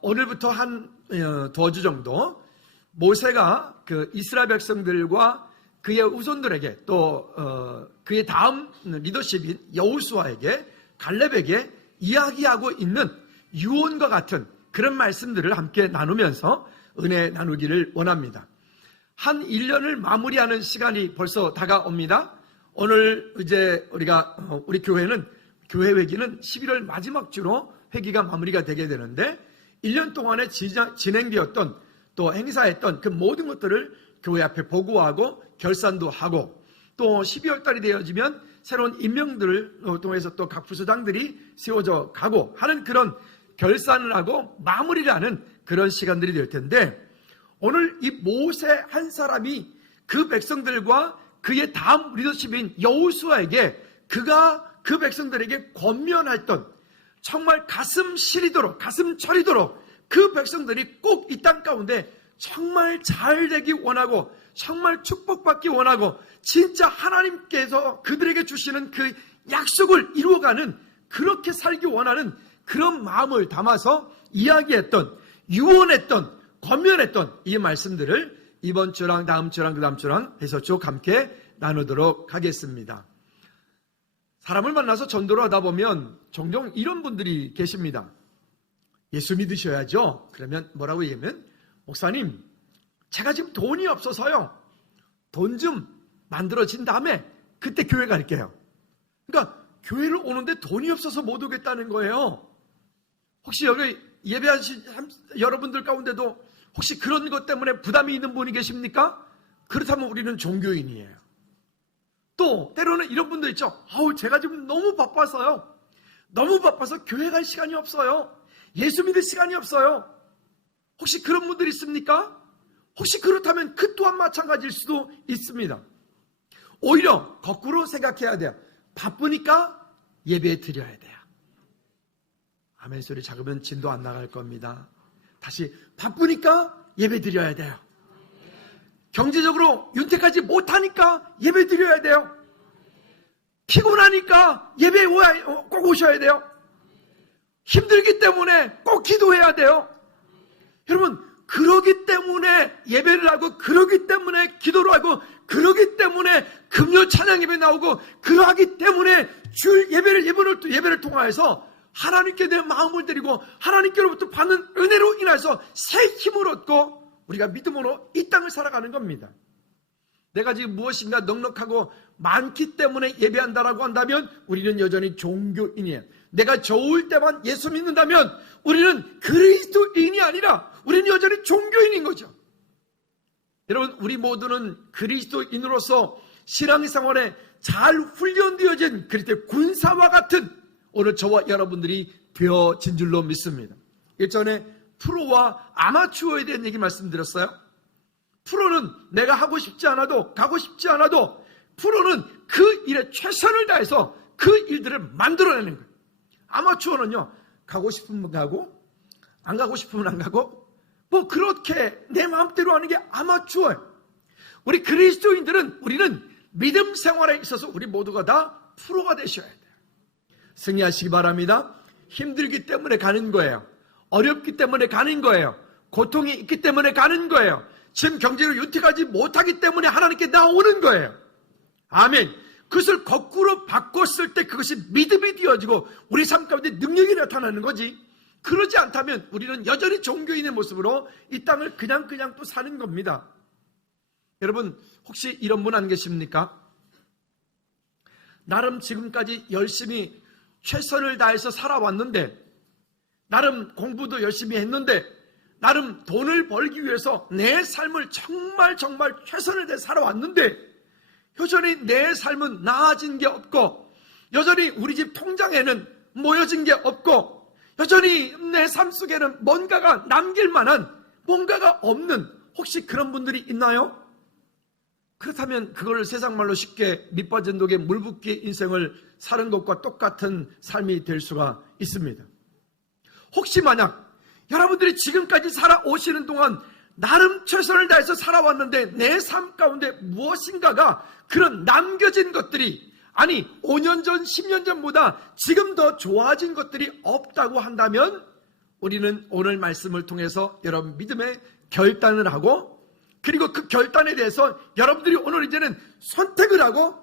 오늘부터 한 두어 주 정도 모세가 그 이스라엘 백성들과 그의 후손들에게 또 그의 다음 리더십인 여호수아에게 갈렙에게 이야기하고 있는 유언과 같은 그런 말씀들을 함께 나누면서 은혜 나누기를 원합니다. 한 1년을 마무리하는 시간이 벌써 다가옵니다. 오늘 이제 우리 교회는 교회 회기는 11월 마지막 주로 회기가 마무리가 되게 되는데 1년 동안에 진행되었던 또 행사했던 그 모든 것들을 교회 앞에 보고하고 결산도 하고 또 12월 달이 되어지면 새로운 임명들을 통해서 또 각 부서장들이 세워져 가고 하는 그런 결산을 하고 마무리를 하는 그런 시간들이 될 텐데 오늘 이 모세 한 사람이 그 백성들과 그의 다음 리더십인 여호수아에게 그가 그 백성들에게 권면했던 정말 가슴 시리도록 가슴 저리도록 그 백성들이 꼭 이 땅 가운데 정말 잘 되기 원하고 정말 축복받기 원하고 진짜 하나님께서 그들에게 주시는 그 약속을 이루어가는 그렇게 살기 원하는 그런 마음을 담아서 이야기했던 유언했던 권면했던 이 말씀들을 이번 주랑 다음 주랑 그 다음 주랑 해서 쭉 함께 나누도록 하겠습니다. 사람을 만나서 전도를 하다 보면 종종 이런 분들이 계십니다. 예수 믿으셔야죠. 그러면 뭐라고 얘기하면 목사님 제가 지금 돈이 없어서요. 돈 좀 만들어진 다음에 그때 교회 갈게요. 그러니까 교회를 오는데 돈이 없어서 못 오겠다는 거예요. 혹시 여기 예배하신 여러분들 가운데도 혹시 그런 것 때문에 부담이 있는 분이 계십니까? 그렇다면 우리는 종교인이에요. 또 때로는 이런 분도 있죠. 제가 지금 너무 바빠서요. 너무 바빠서 교회 갈 시간이 없어요. 예수 믿을 시간이 없어요. 혹시 그런 분들 있습니까? 혹시 그렇다면 그 또한 마찬가지일 수도 있습니다. 오히려 거꾸로 생각해야 돼요. 바쁘니까 예배 드려야 돼요. 아멘 소리 작으면 진도 안 나갈 겁니다. 다시 바쁘니까 예배 드려야 돼요. 경제적으로 윤택하지 못하니까 예배 드려야 돼요. 피곤하니까 예배에 꼭 오셔야 돼요. 힘들기 때문에 꼭 기도해야 돼요. 여러분 그러기 때문에 예배를 하고 그러기 때문에 기도를 하고 그러기 때문에 금요 찬양 예배 나오고 그러하기 때문에 주일 예배를 통하여서 하나님께 내 마음을 드리고 하나님께로부터 받는 은혜로 인해서 새 힘을 얻고 우리가 믿음으로 이 땅을 살아가는 겁니다. 내가 지금 무엇인가 넉넉하고 많기 때문에 예배한다라고 한다면 우리는 여전히 종교인이에요. 내가 좋을 때만 예수 믿는다면 우리는 그리스도인이 아니라 우리는 여전히 종교인인 거죠. 여러분 우리 모두는 그리스도인으로서 신앙생활에 잘 훈련되어진 그리스도의 군사와 같은 오늘 저와 여러분들이 되어진 줄로 믿습니다. 일전에 프로와 아마추어에 대한 얘기 말씀드렸어요. 프로는 내가 하고 싶지 않아도 가고 싶지 않아도 프로는 그 일에 최선을 다해서 그 일들을 만들어내는 거예요. 아마추어는요 가고 싶으면 가고 안 가고 싶으면 안 가고 뭐 그렇게 내 마음대로 하는 게 아마추어예요. 우리 그리스도인들은 우리는 믿음 생활에 있어서 우리 모두가 다 프로가 되셔야 돼요. 승리하시기 바랍니다. 힘들기 때문에 가는 거예요. 어렵기 때문에 가는 거예요. 고통이 있기 때문에 가는 거예요. 지금 경제로 윤택하지 못하기 때문에 하나님께 나오는 거예요. 아멘. 그것을 거꾸로 바꿨을 때 그것이 믿음이 되어지고 우리 삶 가운데 능력이 나타나는 거지. 그러지 않다면 우리는 여전히 종교인의 모습으로 이 땅을 그냥 또 사는 겁니다. 여러분 혹시 이런 분 안 계십니까? 나름 지금까지 열심히 최선을 다해서 살아왔는데 나름 공부도 열심히 했는데 나름 돈을 벌기 위해서 내 삶을 정말 최선을 다해 살아왔는데 여전히 내 삶은 나아진 게 없고 여전히 우리 집 통장에는 모여진 게 없고 여전히 내 삶 속에는 뭔가가 남길 만한 뭔가가 없는 혹시 그런 분들이 있나요? 그렇다면 그걸 세상말로 쉽게 밑빠진 독에 물붓기 인생을 사는 것과 똑같은 삶이 될 수가 있습니다. 혹시 만약 여러분들이 지금까지 살아오시는 동안 나름 최선을 다해서 살아왔는데 내 삶 가운데 무엇인가가 그런 남겨진 것들이 아니 5년 전 10년 전보다 지금 더 좋아진 것들이 없다고 한다면 우리는 오늘 말씀을 통해서 여러분 믿음의 결단을 하고, 그리고 그 결단에 대해서 여러분들이 오늘 이제는 선택을 하고,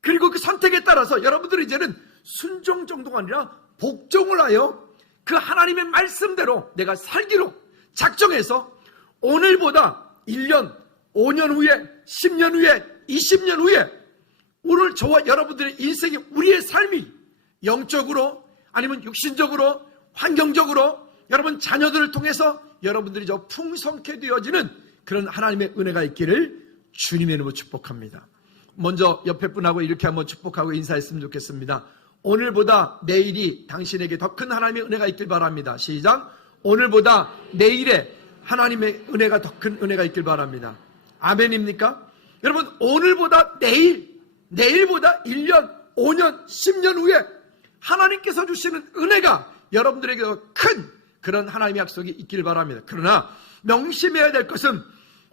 그리고 그 선택에 따라서 여러분들이 이제는 순종 정도가 아니라 복종을 하여 그 하나님의 말씀대로 내가 살기로 작정해서 오늘보다 1년, 5년 후에, 10년 후에, 20년 후에 오늘 저와 여러분들의 인생이, 우리의 삶이 영적으로 아니면 육신적으로, 환경적으로 여러분 자녀들을 통해서 여러분들이 저 풍성케 되어지는 그런 하나님의 은혜가 있기를 주님의 이름으로 축복합니다. 먼저 옆에 분하고 이렇게 한번 축복하고 인사했으면 좋겠습니다. 오늘보다 내일이 당신에게 더 큰 하나님의 은혜가 있길 바랍니다. 시작. 오늘보다 내일에 하나님의 은혜가 더 큰 은혜가 있길 바랍니다. 아멘입니까? 여러분, 오늘보다 내일, 내일보다 1년, 5년, 10년 후에 하나님께서 주시는 은혜가 여러분들에게 더 큰 그런 하나님의 약속이 있길 바랍니다. 그러나 명심해야 될 것은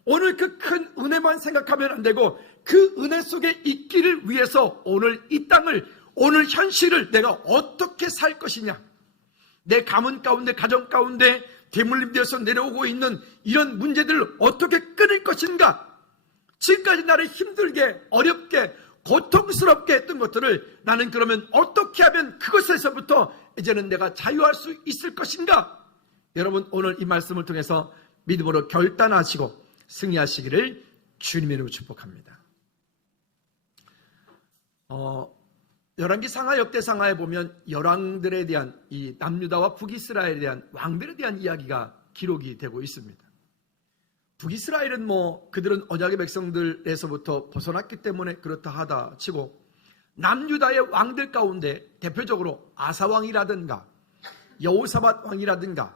오늘 그 큰 은혜만 생각하면 안 되고 그 은혜 속에 있기를 위해서 오늘 이 땅을, 오늘 현실을 내가 어떻게 살 것이냐, 내 가문 가운데, 가정 가운데 대물림되어서 내려오고 있는 이런 문제들을 어떻게 끊을 것인가, 지금까지 나를 힘들게, 어렵게, 고통스럽게 했던 것들을 나는 그러면 어떻게 하면 그것에서부터 이제는 내가 자유할 수 있을 것인가. 여러분, 오늘 이 말씀을 통해서 믿음으로 결단하시고 승리하시기를 주님의 이름으로 축복합니다. 열왕기 상하, 역대 상하에 보면 열왕들에 대한, 이 남유다와 북이스라엘에 대한 왕들에 대한 이야기가 기록이 되고 있습니다. 북이스라엘은 그들은 언약의 백성들에서부터 벗어났기 때문에 그렇다 하다 치고, 남유다의 왕들 가운데 대표적으로 아사 왕이라든가 여호사밧 왕이라든가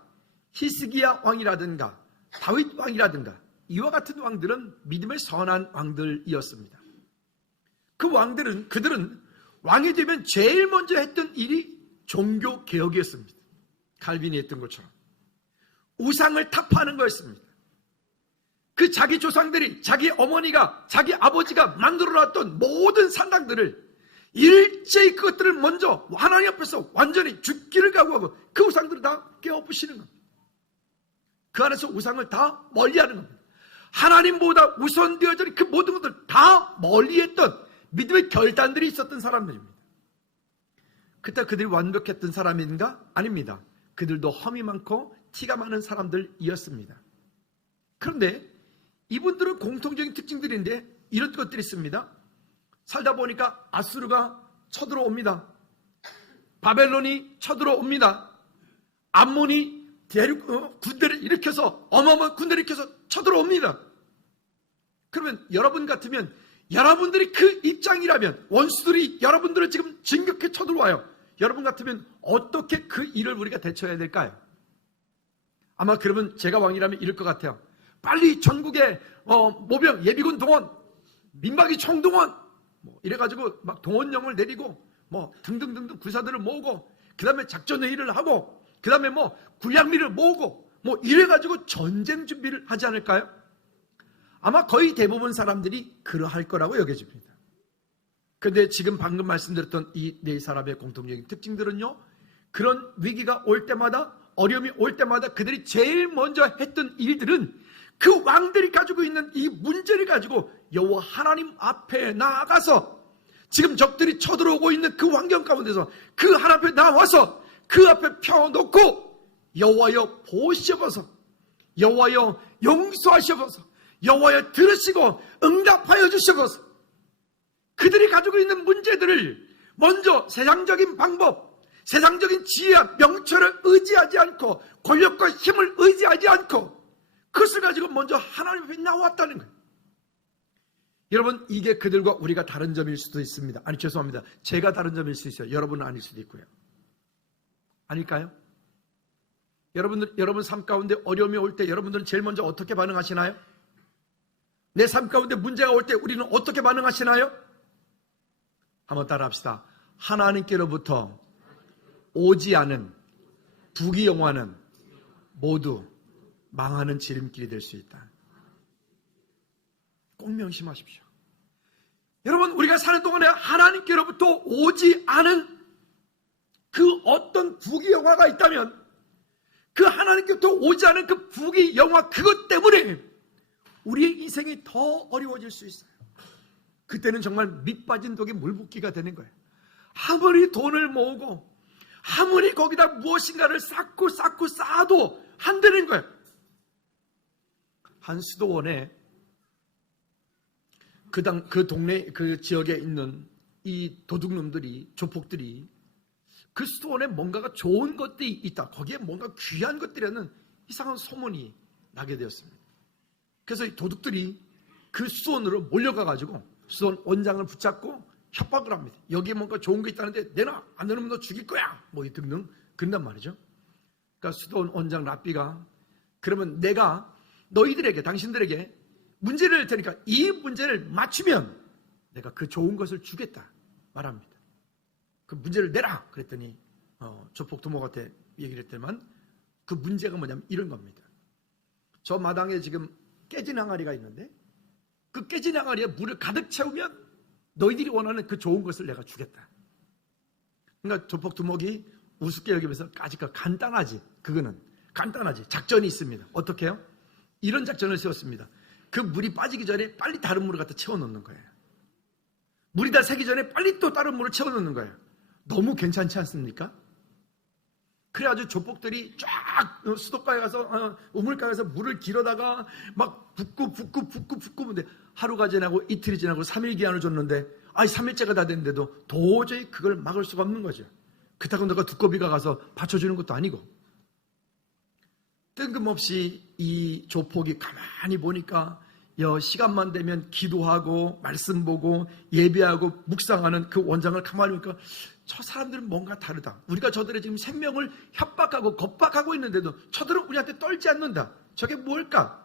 히스기야 왕이라든가 다윗 왕이라든가 이와 같은 왕들은 믿음의 선한 왕들이었습니다. 그 왕들은, 그들은 왕이 되면 제일 먼저 했던 일이 종교 개혁이었습니다. 칼빈이 했던 것처럼 우상을 타파하는 거였습니다. 그 자기 조상들이, 자기 어머니가, 자기 아버지가 만들어놨던 모든 산당들을 일제히 그것들을 먼저 하나님 앞에서 완전히 죽기를 각오하고 그 우상들을 다 깨어부시는 겁니다. 그 안에서 우상을 다 멀리하는 겁니다. 하나님보다 우선되어진 그 모든 것들 다 멀리했던 믿음의 결단들이 있었던 사람들입니다. 그때 그들이 완벽했던 사람인가? 아닙니다. 그들도 험이 많고 티가 많은 사람들이었습니다. 그런데 이분들은 공통적인 특징들인데 이런 것들이 있습니다. 살다 보니까 아수르가 쳐들어옵니다. 바벨론이 쳐들어옵니다. 암몬이 군대를 일으켜서, 어마어마한 군대를 일으켜서 쳐들어옵니다. 그러면 여러분 같으면, 여러분들이 그 입장이라면, 원수들이 여러분들을 지금 진격해 쳐들어와요. 여러분 같으면 어떻게 그 일을 우리가 대처해야 될까요? 아마 그러면 제가 왕이라면 이럴 것 같아요. 빨리 전국에 모병, 예비군 동원, 민방위 총동원 이래가지고 막 동원령을 내리고 등등등등 군사들을 모으고, 그 다음에 작전 회의를 하고, 그 다음에 군량미를 모으고 이래가지고 전쟁 준비를 하지 않을까요? 아마 거의 대부분 사람들이 그러할 거라고 여겨집니다. 그런데 지금 방금 말씀드렸던 이 네 사람의 공통적인 특징들은요, 그런 위기가 올 때마다, 어려움이 올 때마다 그들이 제일 먼저 했던 일들은 그 왕들이 가지고 있는 이 문제를 가지고 여호와 하나님 앞에 나아가서, 지금 적들이 쳐들어오고 있는 그 환경 가운데서 그 하나님 앞에 나와서 그 앞에 펴놓고, 여호와여 보시옵소서, 여호와여 용서하시옵소서, 여호와여 들으시고 응답하여 주시옵소서. 그들이 가지고 있는 문제들을 먼저 세상적인 방법, 세상적인 지혜와 명철을 의지하지 않고, 권력과 힘을 의지하지 않고 그것을 가지고 먼저 하나님 앞에 나왔다는 거예요. 여러분, 이게 그들과 우리가 다른 점일 수도 있습니다. 아니, 죄송합니다. 제가 다른 점일 수 있어요. 여러분은 아닐 수도 있고요. 아닐까요? 여러분 삶 가운데 어려움이 올 때 여러분들은 제일 먼저 어떻게 반응하시나요? 내 삶 가운데 문제가 올 때 우리는 어떻게 반응하시나요? 한번 따라합시다. 하나님께로부터 오지 않은 부귀영화는 모두 망하는 지름길이 될 수 있다. 꼭 명심하십시오. 여러분, 우리가 사는 동안에 하나님께로부터 오지 않은 그 어떤 부귀영화가 있다면, 그 하나님께부터 오지 않은 그 부귀 영화 그것 때문에 우리의 인생이 더 어려워질 수 있어요. 그때는 정말 밑 빠진 독에 물 붓기가 되는 거예요. 아무리 돈을 모으고 아무리 거기다 무엇인가를 쌓고 쌓아도 안 되는 거예요. 한 수도원에 그 동네 그 지역에 있는 이 도둑놈들이, 조폭들이 그 수도원에 뭔가가 좋은 것들이 있다, 거기에 뭔가 귀한 것들이라는 이상한 소문이 나게 되었습니다. 그래서 이 도둑들이 그 수도원으로 몰려가가지고 수도원 원장을 붙잡고 협박을 합니다. 여기에 뭔가 좋은 게 있다는데 내놔, 안 내놓으면 너 죽일 거야, 뭐 이 등등 그런단 말이죠. 그러니까 수도원 원장 랍비가 그러면 내가 너희들에게, 당신들에게 문제를 낼 테니까 이 문제를 맞추면 내가 그 좋은 것을 주겠다 말합니다. 그 문제를 내라 그랬더니 조폭 두목한테 얘기를 했더니만 그 문제가 뭐냐면 이런 겁니다. 저 마당에 지금 깨진 항아리가 있는데 그 깨진 항아리에 물을 가득 채우면 너희들이 원하는 그 좋은 것을 내가 주겠다. 그러니까 조폭 두목이 우습게 여기면서 아직까 간단하지, 그거는 간단하지, 작전이 있습니다. 어떻게 해요? 이런 작전을 세웠습니다. 그 물이 빠지기 전에 빨리 다른 물을 갖다 채워놓는 거예요. 물이 다 새기 전에 빨리 또 다른 물을 채워놓는 거예요. 너무 괜찮지 않습니까? 그래가지고 조폭들이 쫙 수도가에 가서 우물가에 가서 물을 길어다가 막 붓고 근데 하루가 지나고 이틀이 지나고 3일 기한을 줬는데 3일째가 다 됐는데도 도저히 그걸 막을 수가 없는 거죠. 그렇다고 내가 두꺼비가 가서 받쳐주는 것도 아니고. 뜬금없이 이 조폭이 가만히 보니까 시간만 되면 기도하고 말씀 보고 예배하고 묵상하는 그 원장을 가만히 보니까 저 사람들은 뭔가 다르다. 우리가 저들의 지금 생명을 협박하고 겁박하고 있는데도 저들은 우리한테 떨지 않는다. 저게 뭘까?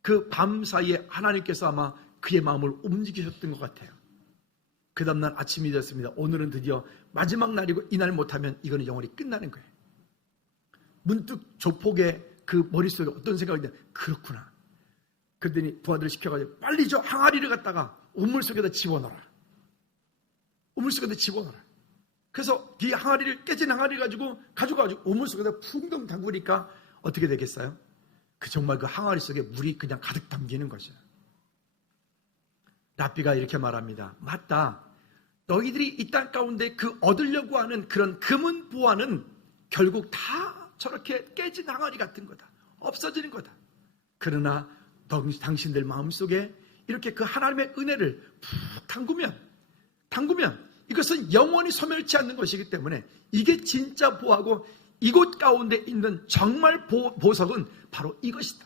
그 밤 사이에 하나님께서 아마 그의 마음을 움직이셨던 것 같아요. 그 다음날 아침이 됐습니다. 오늘은 드디어 마지막 날이고 이날 못하면 이거는 영원히 끝나는 거예요. 문득 조폭의 그 머릿속에 어떤 생각이 드냐, 그렇구나. 그랬더니 부하들을 시켜가지고 빨리 저 항아리를 갖다가 우물 속에다 집어넣어라. 우물 속에다 집어넣어라. 그래서 이 항아리를, 깨진 항아리 가지고 우물 속에다 풍덩 담그니까 어떻게 되겠어요? 정말 그 항아리 속에 물이 그냥 가득 담기는 거죠. 랍비가 이렇게 말합니다. 맞다. 너희들이 이 땅 가운데 그 얻으려고 하는 그런 금은 보화는 결국 다 저렇게 깨진 항아리 같은 거다. 없어지는 거다. 그러나 당신들 마음속에 이렇게 그 하나님의 은혜를 푹 담그면 이것은 영원히 소멸치 않는 것이기 때문에 이게 진짜 보화고 이곳 가운데 있는 정말 보석은 바로 이것이다.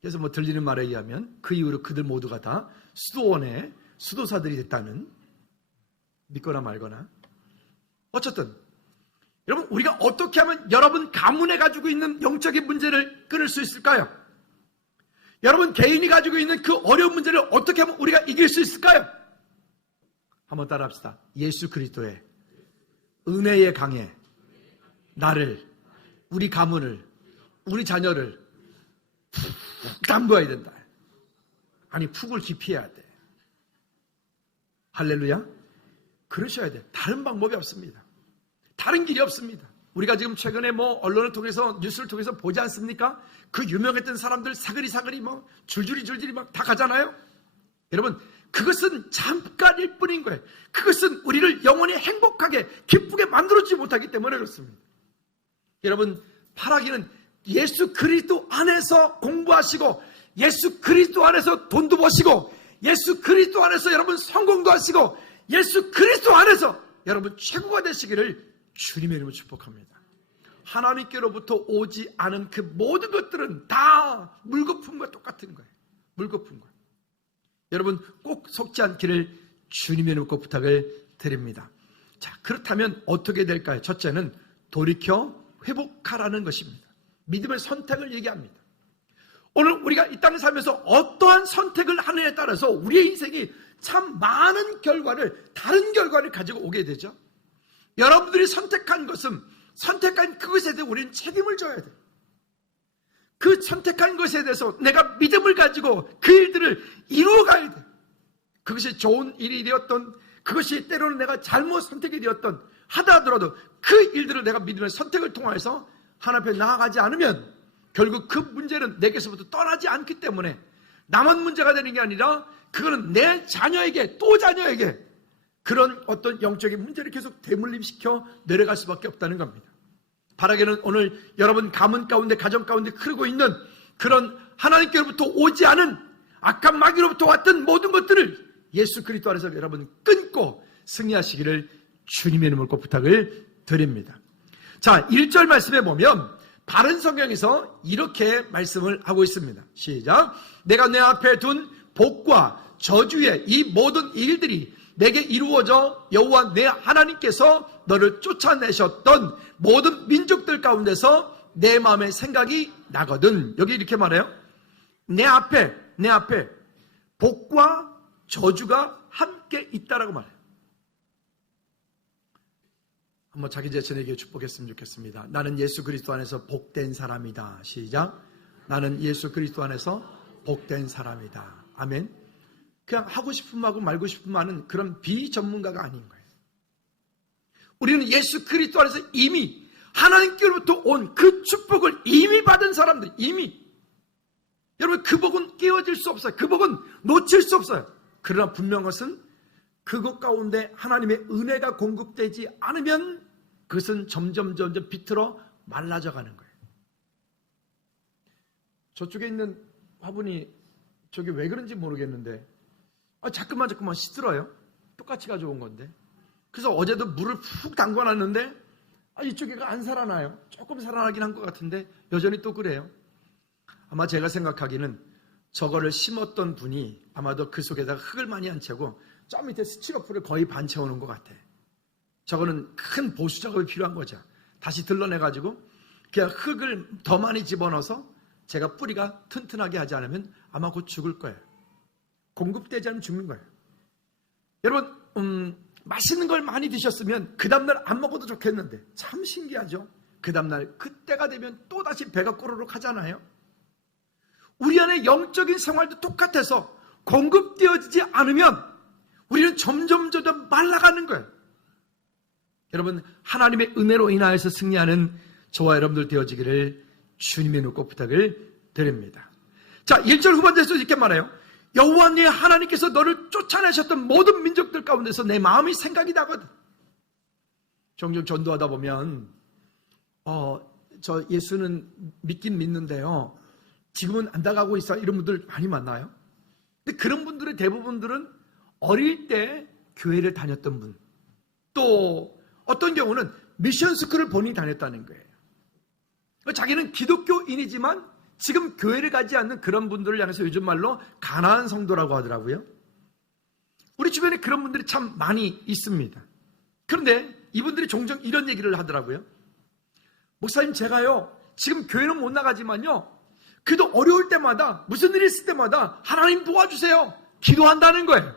그래서 들리는 말에 의하면 그 이후로 그들 모두가 다 수도원의 수도사들이 됐다는, 믿거나 말거나. 어쨌든 여러분, 우리가 어떻게 하면 여러분 가문에 가지고 있는 영적인 문제를 끊을 수 있을까요? 여러분 개인이 가지고 있는 그 어려운 문제를 어떻게 하면 우리가 이길 수 있을까요? 한번 따라합시다. 예수 그리스도의 은혜의 강에 나를, 우리 가문을, 우리 자녀를 푹 담궈야 된다. 아니, 푹을 깊이 해야 돼. 할렐루야. 그러셔야 돼. 다른 방법이 없습니다. 다른 길이 없습니다. 우리가 지금 최근에 언론을 통해서, 뉴스를 통해서 보지 않습니까? 그 유명했던 사람들 사거리 줄줄이 막 다 가잖아요. 여러분, 그것은 잠깐일 뿐인 거예요. 그것은 우리를 영원히 행복하게 기쁘게 만들어주지 못하기 때문에 그렇습니다. 여러분, 파라기는 예수 그리스도 안에서 공부하시고, 예수 그리스도 안에서 돈도 버시고, 예수 그리스도 안에서 여러분 성공도 하시고, 예수 그리스도 안에서 여러분 최고가 되시기를 주님의 이름으로 축복합니다. 하나님께로부터 오지 않은 그 모든 것들은 다 물거품과 똑같은 거예요. 물거품과. 여러분 꼭 속지 않기를 주님의 이름으로 꼭 부탁을 드립니다. 자, 그렇다면 어떻게 될까요? 첫째는 돌이켜 회복하라는 것입니다. 믿음의 선택을 얘기합니다. 오늘 우리가 이 땅에 살면서 어떠한 선택을 하느냐에 따라서 우리의 인생이 참 많은 다른 결과를 가지고 오게 되죠. 여러분들이 선택한 것은, 선택한 그것에 대해 우리는 책임을 져야 돼요. 그 선택한 것에 대해서 내가 믿음을 가지고 그 일들을 이루어가야 돼요. 그것이 좋은 일이 되었던, 그것이 때로는 내가 잘못 선택이 되었던 하다 하더라도 그 일들을 내가 믿음의 선택을 통해서 하나님 앞에 나아가지 않으면 결국 그 문제는 내게서부터 떠나지 않기 때문에 나만 문제가 되는 게 아니라 그거는 내 자녀에게 또 자녀에게 그런 어떤 영적인 문제를 계속 대물림시켜 내려갈 수밖에 없다는 겁니다. 바라기는 오늘 여러분 가문 가운데 가정 가운데 흐르고 있는 그런 하나님께로부터 오지 않은 악한 마귀로부터 왔던 모든 것들을 예수 그리스도 안에서 여러분 끊고 승리하시기를 주님의 이름으로 꼭 부탁을 드립니다. 자, 1절 말씀에 보면 바른 성경에서 이렇게 말씀을 하고 있습니다. 시작. 내가 내 앞에 둔 복과 저주의 이 모든 일들이 내게 이루어져 여호와 내 하나님께서 너를 쫓아내셨던 모든 민족들 가운데서 내 마음의 생각이 나거든. 여기 이렇게 말해요. 내 앞에 복과 저주가 함께 있다라고 말해요. 한번 자기 자신에게 축복했으면 좋겠습니다. 나는 예수 그리스도 안에서 복된 사람이다. 시작. 나는 예수 그리스도 안에서 복된 사람이다. 아멘. 그냥 하고 싶으면 하고 말고 싶으면 하는 그런 비전문가가 아닌 거예요. 우리는 예수 그리스도 안에서 이미 하나님께로부터 온 그 축복을 이미 받은 사람들, 이미. 여러분, 그 복은 깨어질 수 없어요. 그 복은 놓칠 수 없어요. 그러나 분명한 것은 그것 가운데 하나님의 은혜가 공급되지 않으면 그것은 점점 비틀어 말라져 가는 거예요. 저쪽에 있는 화분이 저게 왜 그런지 모르겠는데 자꾸만 시들어요. 똑같이 가져온 건데. 그래서 어제도 물을 푹 담궈놨는데 이쪽에가 안 살아나요. 조금 살아나긴 한 것 같은데 여전히 또 그래요. 아마 제가 생각하기는 저거를 심었던 분이 아마도 그 속에다가 흙을 많이 안 채고 저 밑에 스티로폼을 거의 반 채워놓은 것 같아. 저거는 큰 보수 작업이 필요한 거죠. 다시 들러내가지고 그냥 흙을 더 많이 집어넣어서 제가 뿌리가 튼튼하게 하지 않으면 아마 곧 죽을 거예요. 공급되지 않으면 죽는 거예요. 여러분 맛있는 걸 많이 드셨으면 그 다음날 안 먹어도 좋겠는데 참 신기하죠. 그 다음날 그때가 되면 또다시 배가 꼬르륵 하잖아요. 우리 안에 영적인 생활도 똑같아서 공급되어지지 않으면 우리는 점점 말라가는 거예요. 여러분, 하나님의 은혜로 인하여서 승리하는 저와 여러분들 되어지기를 주님의 눈 꼭 부탁을 드립니다. 자, 1절 후반대에서 이렇게 말해요. 여호와 네 하나님께서 너를 쫓아내셨던 모든 민족들 가운데서 내 마음이 생각이 나거든. 종종 전도하다 보면 저 예수는 믿긴 믿는데요, 지금은 안 나가고 있어, 이런 분들 많이 만나요. 근데 그런 분들의 대부분들은 어릴 때 교회를 다녔던 분, 또 어떤 경우는 미션 스쿨을 본인이 다녔다는 거예요. 자기는 기독교인이지만 지금 교회를 가지 않는 그런 분들을 향해서 요즘 말로 가난한 성도라고 하더라고요. 우리 주변에 그런 분들이 참 많이 있습니다. 그런데 이분들이 종종 이런 얘기를 하더라고요. 목사님, 제가요 지금 교회는 못 나가지만요 그래도 어려울 때마다 무슨 일이 있을 때마다 하나님 도와주세요 기도한다는 거예요.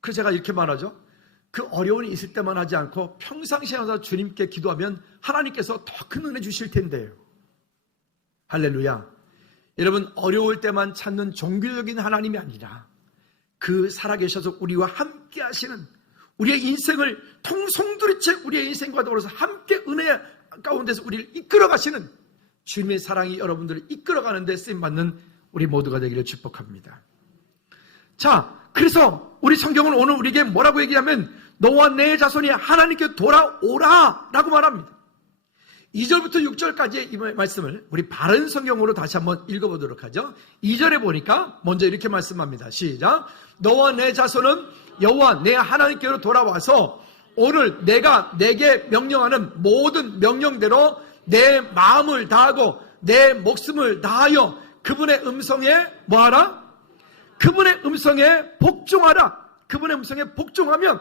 그래서 제가 이렇게 말하죠. 그 어려움이 있을 때만 하지 않고 평상시에 와서 주님께 기도하면 하나님께서 더 큰 은혜 주실 텐데요. 할렐루야. 여러분, 어려울 때만 찾는 종교적인 하나님이 아니라 그 살아계셔서 우리와 함께 하시는, 우리의 인생을 통송두리째 우리의 인생과 더불어서 함께 은혜 가운데서 우리를 이끌어 가시는 주님의 사랑이 여러분들을 이끌어가는 데 쓰임받는 우리 모두가 되기를 축복합니다. 자, 그래서 우리 성경은 오늘 우리에게 뭐라고 얘기하면 너와 내 자손이 하나님께 돌아오라 라고 말합니다. 2절부터 6절까지의 이 말씀을 우리 바른 성경으로 다시 한번 읽어보도록 하죠. 2절에 보니까 먼저 이렇게 말씀합니다. 시작. 너와 내 자손은 여호와 내 하나님께로 돌아와서 오늘 내가 내게 명령하는 모든 명령대로 내 마음을 다하고 내 목숨을 다하여 그분의 음성에 뭐하라? 그분의 음성에 복종하라. 그분의 음성에 복종하면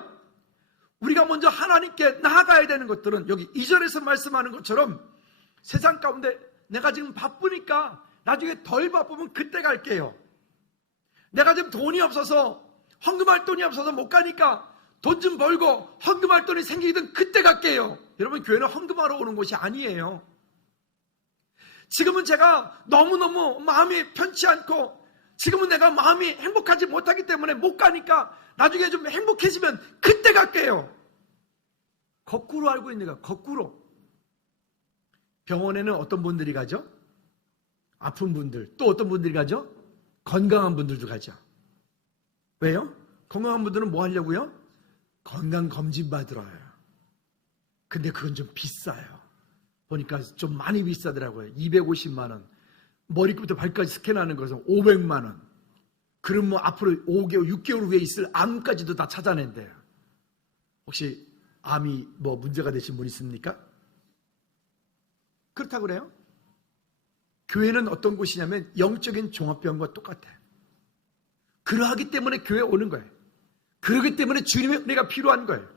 우리가 먼저 하나님께 나아가야 되는 것들은 여기 2절에서 말씀하는 것처럼 세상 가운데 내가 지금 바쁘니까 나중에 덜 바쁘면 그때 갈게요. 내가 지금 돈이 없어서 헌금할 돈이 없어서 못 가니까 돈 좀 벌고 헌금할 돈이 생기든 그때 갈게요. 여러분, 교회는 헌금하러 오는 곳이 아니에요. 지금은 제가 너무너무 마음이 편치 않고 지금은 내가 마음이 행복하지 못하기 때문에 못 가니까 나중에 좀 행복해지면 그때 갈게요. 거꾸로 알고 있는 거야. 거꾸로. 병원에는 어떤 분들이 가죠? 아픈 분들. 또 어떤 분들이 가죠? 건강한 분들도 가죠. 왜요? 건강한 분들은 뭐 하려고요? 건강검진 받으러 와요. 근데 그건 좀 비싸요. 보니까 좀 많이 비싸더라고요. 250만 원. 머리부터 발까지 스캔하는 것은 500만 원. 그럼 뭐 앞으로 5개월, 6개월 후에 있을 암까지도 다 찾아낸대요. 혹시 암이 뭐 문제가 되신 분 있습니까? 그렇다고 그래요? 교회는 어떤 곳이냐면 영적인 종합병원과 똑같아요. 그러하기 때문에 교회에 오는 거예요. 그러기 때문에 주님의 은혜가 필요한 거예요.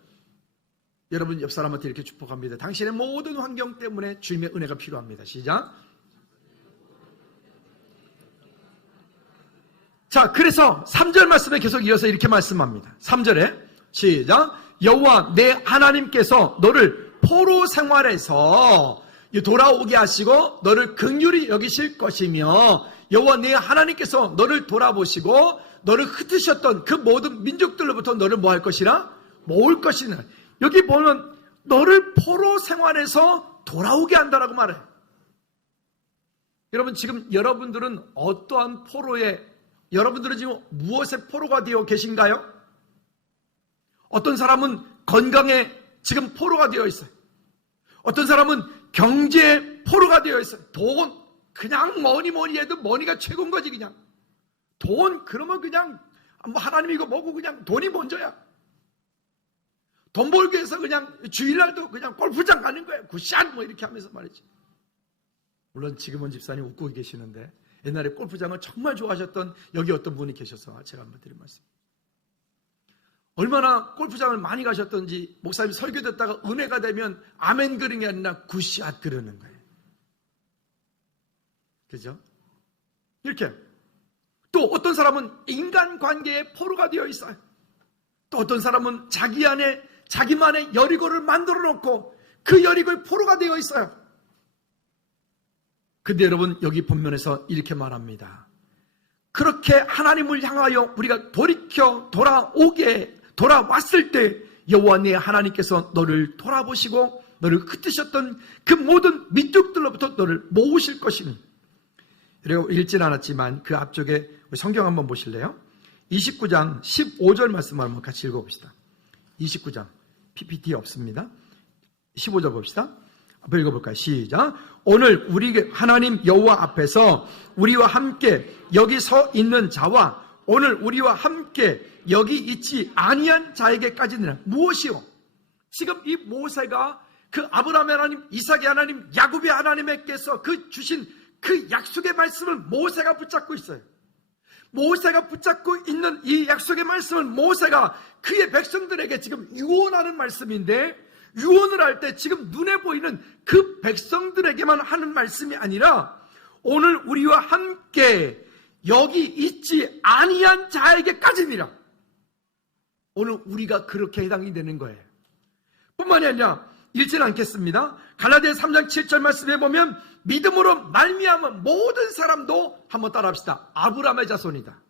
여러분 옆 사람한테 이렇게 축복합니다. 당신의 모든 환경 때문에 주님의 은혜가 필요합니다. 시작. 자, 그래서 3절 말씀에 계속 이어서 이렇게 말씀합니다. 3절에 시작. 여호와 내 하나님께서 너를 포로 생활에서 돌아오게 하시고 너를 긍휼히 여기실 것이며 여호와 내 하나님께서 너를 돌아보시고 너를 흩으셨던 그 모든 민족들로부터 너를 뭐 할 것이라? 모을 것이라. 여기 보면 너를 포로 생활에서 돌아오게 한다라고 말해요. 여러분 지금 여러분들은 어떠한 포로에 여러분들은 지금 무엇의 포로가 되어 계신가요? 어떤 사람은 건강에 지금 포로가 되어 있어요. 어떤 사람은 경제에 포로가 되어 있어요. 돈 그냥 뭐니 해도 머니가 최고인 거지. 그냥 돈 그러면 그냥 뭐 하나님 이거 뭐고 그냥 돈이 먼저야. 돈 벌기 위해서 그냥 주일날도 그냥 골프장 가는 거예요. 굿샷 뭐 이렇게 하면서 말이지. 물론 지금은 집사님 웃고 계시는데 옛날에 골프장을 정말 좋아하셨던 여기 어떤 분이 계셔서 제가 한번 드린 말씀. 얼마나 골프장을 많이 가셨던지 목사님 설교 듣다가 은혜가 되면 아멘 그러는 게 아니라 굿샷 그러는 거예요. 그죠? 이렇게. 또 어떤 사람은 인간관계에 포로가 되어 있어요. 또 어떤 사람은 자기 안에 자기만의 여리고를 만들어 놓고 그 여리고에 포로가 되어 있어요. 근데 여러분 여기 본면에서 이렇게 말합니다. 그렇게 하나님을 향하여 우리가 돌아왔을 때 여호와 네 하나님께서 너를 돌아보시고 너를 흩으셨던 그 모든 민족들로부터 너를 모으실 것이니. 그리고 읽진 않았지만 그 앞쪽에 성경 한번 보실래요? 29장 15절 말씀을 한번 같이 읽어봅시다. 29장 PPT 없습니다. 15절 봅시다. 한번 읽어볼까요? 시작. 오늘 우리 하나님 여호와 앞에서 우리와 함께 여기 서 있는 자와 오늘 우리와 함께 여기 있지 아니한 자에게까지는 무엇이요? 지금 이 모세가 그 아브라함의 하나님, 이삭의 하나님, 야곱의 하나님께서 그 주신 그 약속의 말씀을 모세가 붙잡고 있어요. 모세가 붙잡고 있는 이 약속의 말씀을 모세가 그의 백성들에게 지금 유언하는 말씀인데 유언을 할 때 지금 눈에 보이는 그 백성들에게만 하는 말씀이 아니라 오늘 우리와 함께 여기 있지 아니한 자에게까지니라. 오늘 우리가 그렇게 해당이 되는 거예요. 뿐만이 아니라 읽지는 않겠습니다. 갈라디아 3장 7절 말씀에 보면 믿음으로 말미암은 모든 사람도 한번 따라합시다. 아브라함의 자손이다.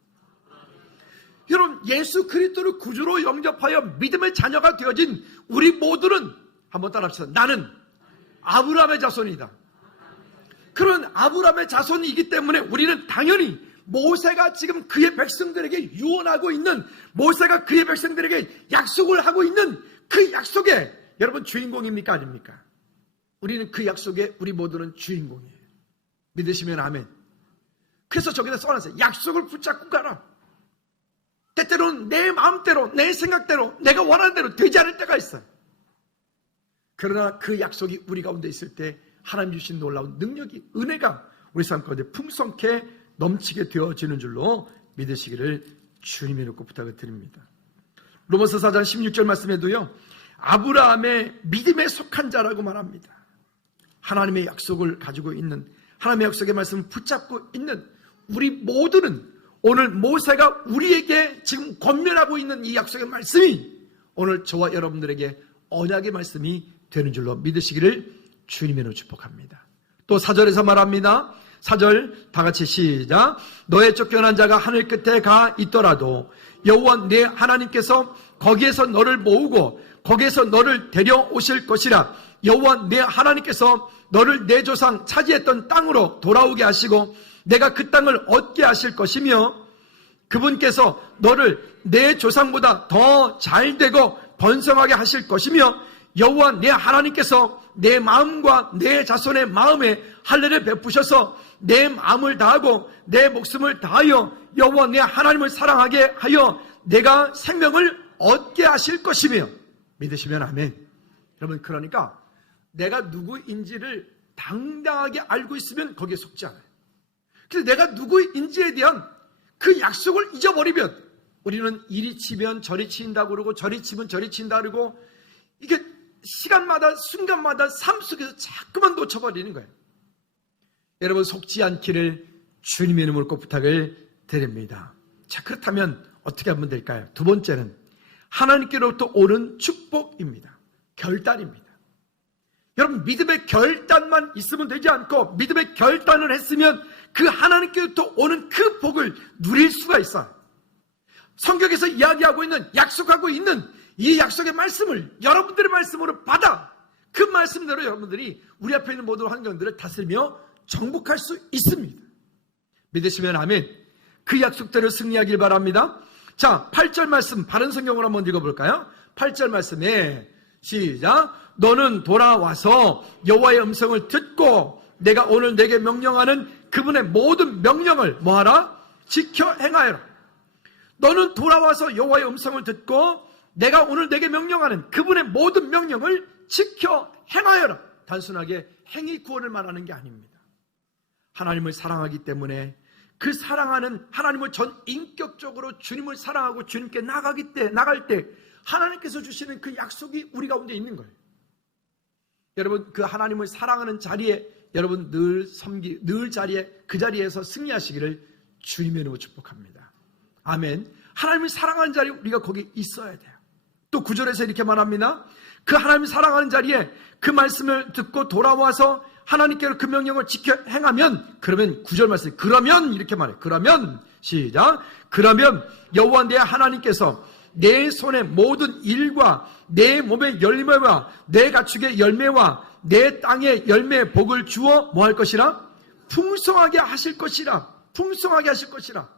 여러분 예수 그리스도를 구주로 영접하여 믿음의 자녀가 되어진 우리 모두는 한번 따라합시다. 나는 아브라함의 자손이다. 그런 아브라함의 자손이기 때문에 우리는 당연히 모세가 지금 그의 백성들에게 유언하고 있는 모세가 그의 백성들에게 약속을 하고 있는 그 약속에 여러분 주인공입니까 아닙니까? 우리는 그 약속에 우리 모두는 주인공이에요. 믿으시면 아멘. 그래서 저기다 써놨어요. 약속을 붙잡고 가라. 때때로는 내 마음대로 내 생각대로 내가 원하는 대로 되지 않을 때가 있어요. 그러나 그 약속이 우리 가운데 있을 때 하나님 주신 놀라운 능력이 은혜가 우리 삶 가운데 풍성케 넘치게 되어지는 줄로 믿으시기를 주님의 이름으로 부탁을 드립니다. 로마서 4장 16절 말씀에도요. 아브라함의 믿음에 속한 자라고 말합니다. 하나님의 약속을 가지고 있는 하나님의 약속의 말씀을 붙잡고 있는 우리 모두는 오늘 모세가 우리에게 지금 권면하고 있는 이 약속의 말씀이 오늘 저와 여러분들에게 언약의 말씀이 되는 줄로 믿으시기를 주님의 이름으로 축복합니다. 또 4절에서 말합니다. 4절 다 같이 시작. 너의 쫓겨난 자가 하늘 끝에 가 있더라도 여호와 내 하나님께서 거기에서 너를 모으고 거기에서 너를 데려오실 것이라. 여호와 내 하나님께서 너를 내 조상 차지했던 땅으로 돌아오게 하시고 내가 그 땅을 얻게 하실 것이며 그분께서 너를 내 조상보다 더 잘되고 번성하게 하실 것이며 여호와 내 하나님께서 내 마음과 내 자손의 마음에 할례를 베푸셔서 내 마음을 다하고 내 목숨을 다하여 여호와 내 하나님을 사랑하게 하여 내가 생명을 얻게 하실 것이며. 믿으시면 아멘. 여러분, 그러니까 내가 누구인지를 당당하게 알고 있으면 거기에 속지 않아요. 그래서 내가 누구인지에 대한 그 약속을 잊어버리면 우리는 이리 치면 저리 친다고 그러고 저리 치면 저리 친다 그러고 이게 시간마다 순간마다 삶 속에서 자꾸만 놓쳐버리는 거예요. 여러분, 속지 않기를 주님의 이름으로 꼭 부탁을 드립니다. 자, 그렇다면 어떻게 하면 될까요? 두 번째는 하나님께로부터 오는 축복입니다. 결단입니다. 여러분, 믿음의 결단만 있으면 되지 않고 믿음의 결단을 했으면 그 하나님께로부터 오는 그 복을 누릴 수가 있어요. 성경에서 이야기하고 있는, 약속하고 있는 이 약속의 말씀을 여러분들의 말씀으로 받아 그 말씀대로 여러분들이 우리 앞에 있는 모든 환경들을 다스리며 정복할 수 있습니다. 믿으시면 아멘. 그 약속대로 승리하길 바랍니다. 자, 8절 말씀 바른 성경으로 한번 읽어볼까요? 8절 말씀에 시작. 너는 돌아와서 여호와의 음성을 듣고 내가 오늘 내게 명령하는 그분의 모든 명령을 뭐하라? 지켜 행하여라. 너는 돌아와서 여호와의 음성을 듣고 내가 오늘 내게 명령하는 그분의 모든 명령을 지켜 행하여라. 단순하게 행위 구원을 말하는 게 아닙니다. 하나님을 사랑하기 때문에 그 사랑하는 하나님을 전 인격적으로 주님을 사랑하고 주님께 나갈 때 하나님께서 주시는 그 약속이 우리 가운데 있는 거예요. 여러분, 그 하나님을 사랑하는 자리에 여러분 늘 자리에 그 자리에서 승리하시기를 주님의 이름으로 축복합니다. 아멘. 하나님을 사랑하는 자리에 우리가 거기 있어야 돼요. 또 9절에서 이렇게 말합니다. 그 하나님을 사랑하는 자리에 그 말씀을 듣고 돌아와서 하나님께로 그 명령을 지켜 행하면, 그러면 9절 말씀, 그러면 이렇게 말해요. 그러면 시작. 그러면 여호와 내 하나님께서 내 손의 모든 일과 내 몸의 열매와 내 가축의 열매와 내 땅의 열매의 복을 주어 뭐 할 것이라? 풍성하게 하실 것이라. 풍성하게 하실 것이라.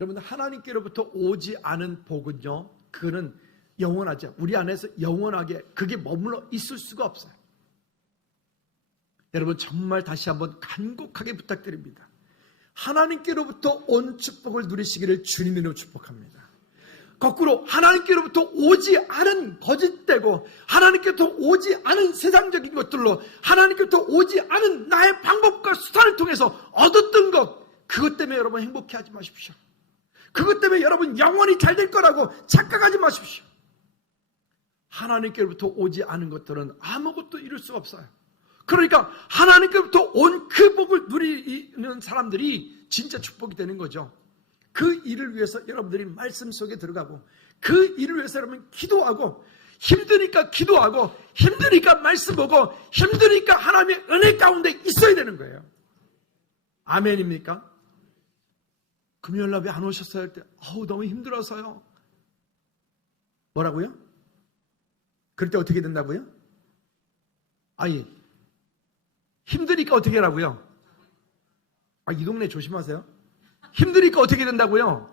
여러분, 하나님께로부터 오지 않은 복은요, 그거는 영원하죠. 우리 안에서 영원하게 그게 머물러 있을 수가 없어요. 여러분, 정말 다시 한번 간곡하게 부탁드립니다. 하나님께로부터 온 축복을 누리시기를 주님으로 축복합니다. 거꾸로 하나님께로부터 오지 않은 거짓되고 하나님께로부터 오지 않은 세상적인 것들로 하나님께로부터 오지 않은 나의 방법과 수단을 통해서 얻었던 것, 그것 때문에 여러분 행복해하지 마십시오. 그것 때문에 여러분 영원히 잘 될 거라고 착각하지 마십시오. 하나님께로부터 오지 않은 것들은 아무것도 이룰 수가 없어요. 그러니까 하나님께로부터 온 그 복을 누리는 사람들이 진짜 축복이 되는 거죠. 그 일을 위해서 여러분들이 말씀 속에 들어가고 그 일을 위해서 여러분 기도하고 힘드니까 기도하고 힘드니까 말씀 보고 힘드니까 하나님의 은혜 가운데 있어야 되는 거예요. 아멘입니까? 금요일날 왜 안 오셨어요? 할 때 너무 힘들어서요. 뭐라고요? 그럴 때 어떻게 된다고요? 아니, 힘드니까 어떻게 하라고요? 이 동네 조심하세요. 힘드니까 어떻게 된다고요?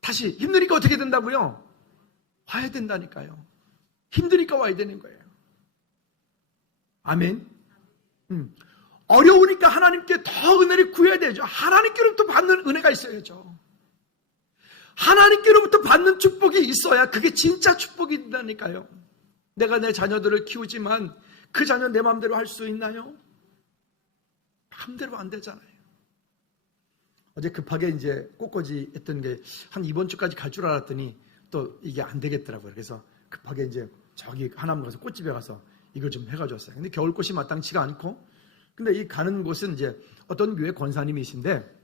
다시, 힘드니까 어떻게 된다고요? 와야 된다니까요. 힘드니까 와야 되는 거예요. 아멘. 어려우니까 하나님께 더 은혜를 구해야 되죠. 하나님께로부터 받는 은혜가 있어야죠. 하나님께로부터 받는 축복이 있어야 그게 진짜 축복이 된다니까요. 내가 내 자녀들을 키우지만 그 자녀 내 마음대로 할 수 있나요? 마음대로 안 되잖아요. 어제 급하게 이제 꽃꽂이 했던 게 한 이번 주까지 갈 줄 알았더니 또 이게 안 되겠더라고요. 그래서 급하게 이제 저기 하남 가서 꽃집에 가서 이걸 좀 해가지고 왔어요. 근데 겨울꽃이 마땅치가 않고, 근데 이 가는 곳은 이제 어떤 교회 권사님이신데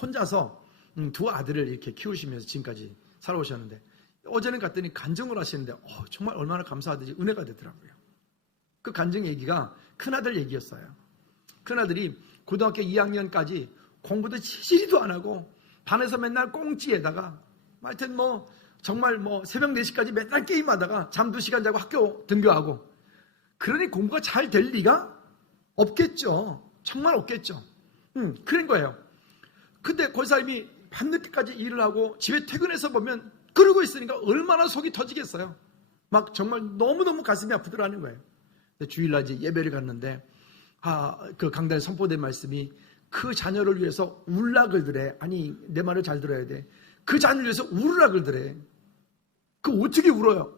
혼자서 두 아들을 이렇게 키우시면서 지금까지 살아오셨는데 어제는 갔더니 간증을 하시는데 정말 얼마나 감사하든지 은혜가 되더라고요. 그 간증 얘기가 큰아들 얘기였어요. 큰아들이 고등학교 2학년까지 공부도 지지리도 안 하고 반에서 맨날 꽁찌에다가 하여튼 정말 뭐 새벽 4시까지 맨날 게임하다가 잠 2시간 자고 학교 등교하고, 그러니 공부가 잘 될 리가 없겠죠. 정말 없겠죠. 그런 거예요. 근데 권사님이 밤늦게까지 일을 하고 집에 퇴근해서 보면 그러고 있으니까 얼마나 속이 터지겠어요. 막 정말 너무너무 가슴이 아프더라는 거예요. 주일날 이제 예배를 갔는데, 그 강단에 선포된 말씀이, 그 자녀를 위해서 울락을 드래. 아니, 내 말을 잘 들어야 돼. 그 자녀를 위해서 울락을 드래. 그 어떻게 울어요?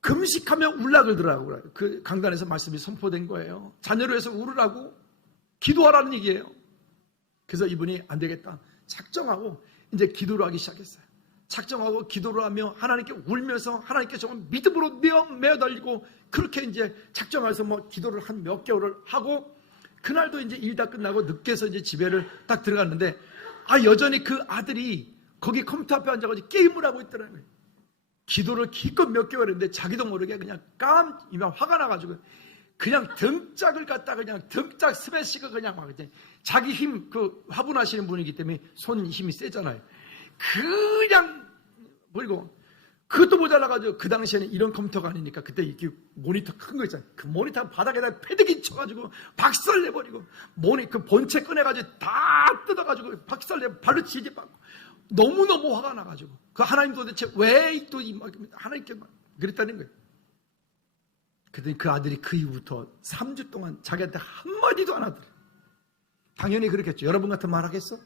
금식하며 울락을 드라고 그래요. 그 강단에서 말씀이 선포된 거예요. 자녀를 위해서 울으라고 기도하라는 얘기예요. 그래서 이분이 안 되겠다 작정하고 이제 기도를 하기 시작했어요. 작정하고 기도를 하며 하나님께 울면서 하나님께 정말 믿음으로 매어달리고, 그렇게 이제 작정해서 뭐 기도를 한 몇 개월을 하고, 그날도 이제 일 다 끝나고 늦게서 이제 집에를 딱 들어갔는데, 여전히 그 아들이 거기 컴퓨터 앞에 앉아가지고 게임을 하고 있더라고요. 기도를 기껏 몇 개월 했는데 자기도 모르게 그냥 이만 화가 나가지고 그냥 등짝을 갖다 그냥 등짝 스매시가 그냥 막 이제 자기 힘, 그 화분하시는 분이기 때문에 손 힘이 세잖아요. 그냥 버리고, 그것도 모자라가지고, 그 당시에는 이런 컴퓨터가 아니니까 그때 이렇게 모니터 큰 거 있잖아요. 그 모니터 바닥에다 패드기 쳐가지고 박살내버리고, 그 본체 꺼내가지고 다 뜯어가지고 박살내 발로 지지 받고, 너무너무 화가 나가지고, 그 하나님 도대체 왜 또 하나님께 그랬다는 거예요. 그랬더니 그 아들이 그 이후부터 3주 동안 자기한테 한마디도 안 하더래. 당연히 그렇겠죠. 여러분 같은 말 하겠어?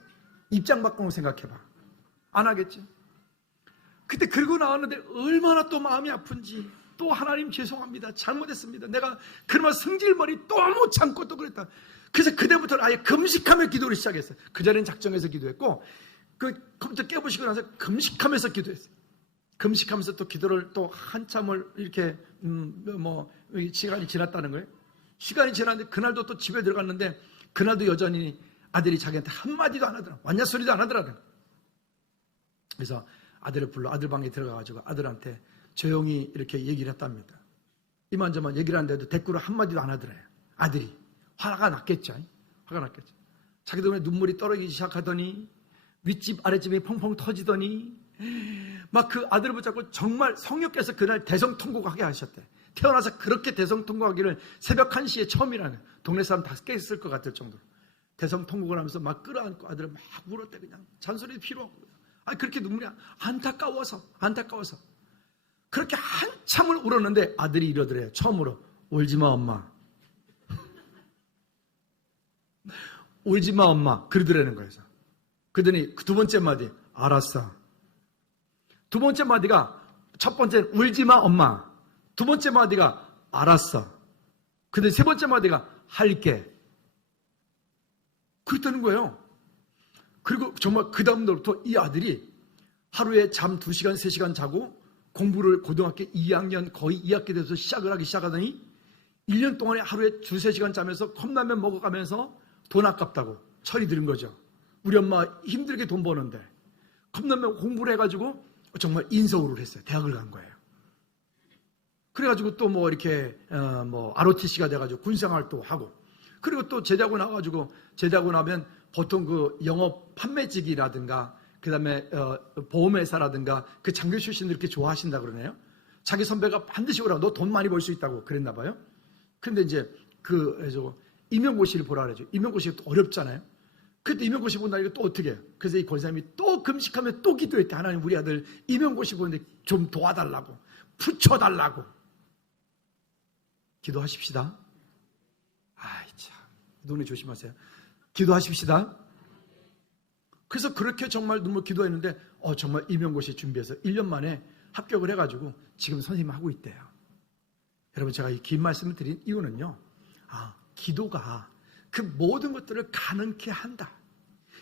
입장 바꾸고 생각해봐. 안 하겠죠. 그때 그러고 나왔는데 얼마나 또 마음이 아픈지, 또 하나님 죄송합니다, 잘못했습니다, 내가 그러면 성질머리 또 못 참고 또 그랬다. 그래서 그때부터는 아예 금식하며 기도를 시작했어요. 그전에는 작정해서 기도했고, 그 컴퓨터 깨부시고 나서 금식하면서 기도했어요. 금식하면서 또 기도를 또 한참을 이렇게 시간이 지났다는 거예요. 시간이 지났는데 그날도 또 집에 들어갔는데, 그날도 여전히 아들이 자기한테 한마디도 안 하더라. 완냐 소리도 안 하더라. 그래서 아들을 불러 아들 방에 들어가가지고 아들한테 조용히 이렇게 얘기를 했답니다. 이만저만 얘기를 하는데도 대꾸를 한마디도 안 하더래요. 아들이 화가 났겠죠. 화가 났겠죠. 자기도 그냥 눈물이 떨어지기 시작하더니 윗집 아랫집이 펑펑 터지더니 막 그 아들을 붙잡고 정말 성령께서 그날 대성통곡하게 하셨대. 태어나서 그렇게 대성통곡하기를 새벽 1시에 처음이라는, 동네 사람 다 깼을 것 같을 정도로 대성통곡을 하면서 막 끌어안고 아들을 막 울었대. 그냥 잔소리도 필요 없고, 그렇게 눈물이 안타까워서 그렇게 한참을 울었는데 아들이 이러더래요. 처음으로, 울지마 엄마, 울지마 엄마, 그러더라는 거예요. 그러더니 두 번째 마디, 알았어. 두 번째 마디가, 첫 번째는 울지마 엄마, 두 번째 마디가 알았어. 근데 세 번째 마디가 할게. 그랬다는 거예요. 그리고 정말 그 다음부터 이 아들이 하루에 잠 2시간, 3시간 자고 공부를 고등학교 2학년 거의 2학기 돼서 시작하더니 1년 동안에 하루에 2, 3시간 자면서 컵라면 먹어가면서 돈 아깝다고 철이 들은 거죠. 우리 엄마 힘들게 돈 버는데 컵라면 공부를 해가지고 정말 인서울을 했어요. 대학을 간 거예요. 그래가지고 또 뭐 이렇게 ROTC가 돼가지고 군생활도 하고, 그리고 또 제대하고 나와가지고, 제대하고 나면 보통 그 영업 판매직이라든가 그 다음에 보험회사라든가 그 장교 출신들 이렇게 좋아하신다 그러네요. 자기 선배가 반드시 오라고, 너 돈 많이 벌 수 있다고 그랬나 봐요. 근데 이제 그래서 임용고시를 보라 그러죠. 임용고시가 또 어렵잖아요. 그때 임용고시 본다니까 또 어떻게 해요? 그래서 이 권사님이 또 금식하면 또 기도했대. 하나님, 우리 아들 임용고시 보는데 좀 도와달라고, 붙여달라고. 기도하십시다. 아이 참, 눈에 조심하세요. 기도하십시다. 그래서 그렇게 정말 눈물 기도했는데 정말 임용고시 준비해서 1년 만에 합격을 해가지고 지금 선생님 하고 있대요. 여러분, 제가 이 긴 말씀을 드린 이유는요, 기도가 그 모든 것들을 가능케 한다.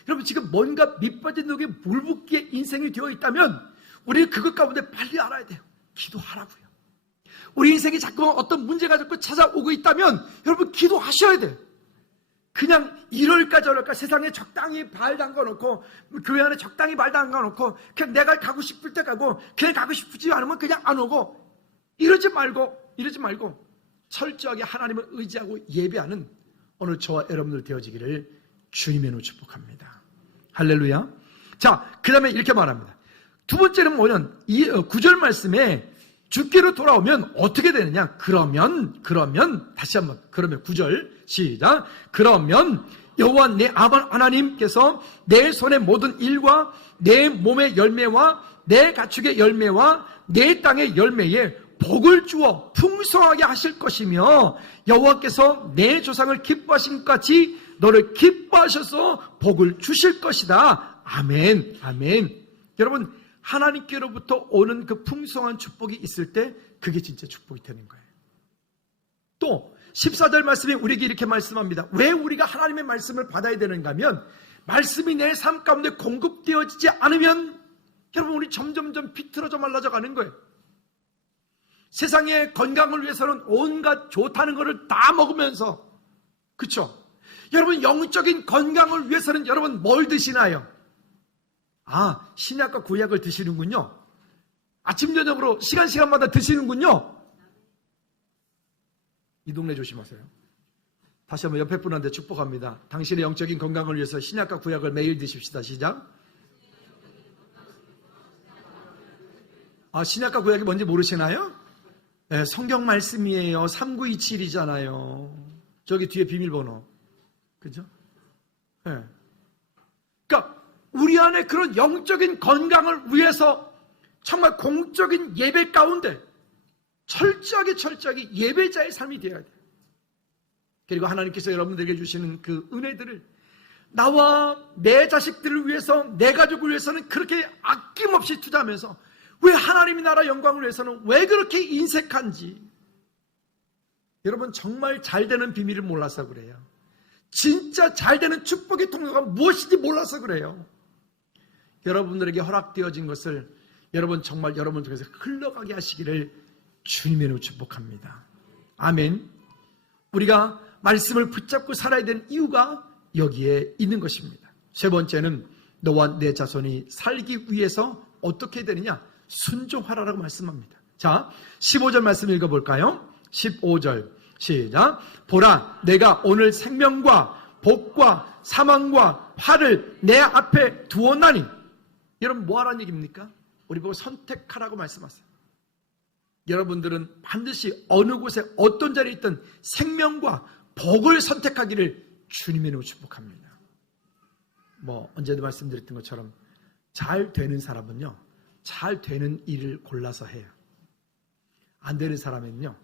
여러분, 지금 뭔가 밑빠진 독에 물 붓기에 인생이 되어 있다면 우리는 그것 가운데 빨리 알아야 돼요. 기도하라고요. 우리 인생이 자꾸 어떤 문제가 자꾸 찾아오고 있다면 여러분, 기도하셔야 돼요. 그냥 이럴까 저럴까 세상에 적당히 발 담가놓고, 교회 안에 적당히 발 담가놓고 그냥 내가 가고 싶을 때 가고, 그냥 가고 싶지 않으면 그냥 안 오고, 이러지 말고 철저하게 하나님을 의지하고 예배하는 오늘 저와 여러분들 되어지기를 주님의 이름으로 축복합니다. 할렐루야. 자, 그 다음에 이렇게 말합니다. 두 번째는 뭐냐면 이 9절 말씀에 주께로 돌아오면 어떻게 되느냐? 그러면 다시 한번 그러면 9절 시작. 그러면 여호와 내 하나님께서 내 손의 모든 일과 내 몸의 열매와 내 가축의 열매와 내 땅의 열매에 복을 주어 풍성하게 하실 것이며 여호와께서 내 조상을 기뻐하신 것 같이 너를 기뻐하셔서 복을 주실 것이다. 아멘. 아멘. 여러분, 하나님께로부터 오는 그 풍성한 축복이 있을 때 그게 진짜 축복이 되는 거예요. 또 14절 말씀에 우리에게 이렇게 말씀합니다. 왜 우리가 하나님의 말씀을 받아야 되는가 하면 말씀이 내 삶 가운데 공급되어지지 않으면 여러분 우리 점점점 비틀어져 말라져 가는 거예요. 세상의 건강을 위해서는 온갖 좋다는 것을 다 먹으면서, 그렇죠? 여러분 영적인 건강을 위해서는 여러분 뭘 드시나요? 신약과 구약을 드시는군요. 아침 저녁으로 시간마다 드시는군요. 이 동네 조심하세요. 다시 한번 옆에 분한테 축복합니다. 당신의 영적인 건강을 위해서 신약과 구약을 매일 드십시다. 시작. 신약과 구약이 뭔지 모르시나요? 네, 성경 말씀이에요. 3927이잖아요. 저기 뒤에 비밀번호. 그죠? 네. 그러니까 우리 안에 그런 영적인 건강을 위해서 정말 공적인 예배 가운데 철저하게 예배자의 삶이 되어야 돼요. 그리고 하나님께서 여러분들에게 주시는 그 은혜들을 나와 내 자식들을 위해서, 내 가족을 위해서는 그렇게 아낌없이 투자하면서 왜 하나님의 나라 영광을 위해서는 왜 그렇게 인색한지, 여러분 정말 잘 되는 비밀을 몰라서 그래요. 진짜 잘 되는 축복의 통로가 무엇인지 몰라서 그래요. 여러분들에게 허락되어진 것을 여러분 정말 여러분 중에서 흘러가게 하시기를 주님의 이름으로 축복합니다. 아멘. 우리가 말씀을 붙잡고 살아야 되는 이유가 여기에 있는 것입니다. 세 번째는 너와 내 자손이 살기 위해서 어떻게 되느냐? 순종하라라고 말씀합니다. 자, 15절 말씀 읽어볼까요? 15절 시작. 보라, 내가 오늘 생명과 복과 사망과 화를 내 앞에 두었나니. 여러분 뭐하라는 얘기입니까? 우리 보고 선택하라고 말씀하세요. 여러분들은 반드시 어느 곳에 어떤 자리에 있든 생명과 복을 선택하기를 주님의 이름으로 축복합니다. 언제도 말씀드렸던 것처럼 잘 되는 사람은요, 잘 되는 일을 골라서 해요. 안 되는 사람은요,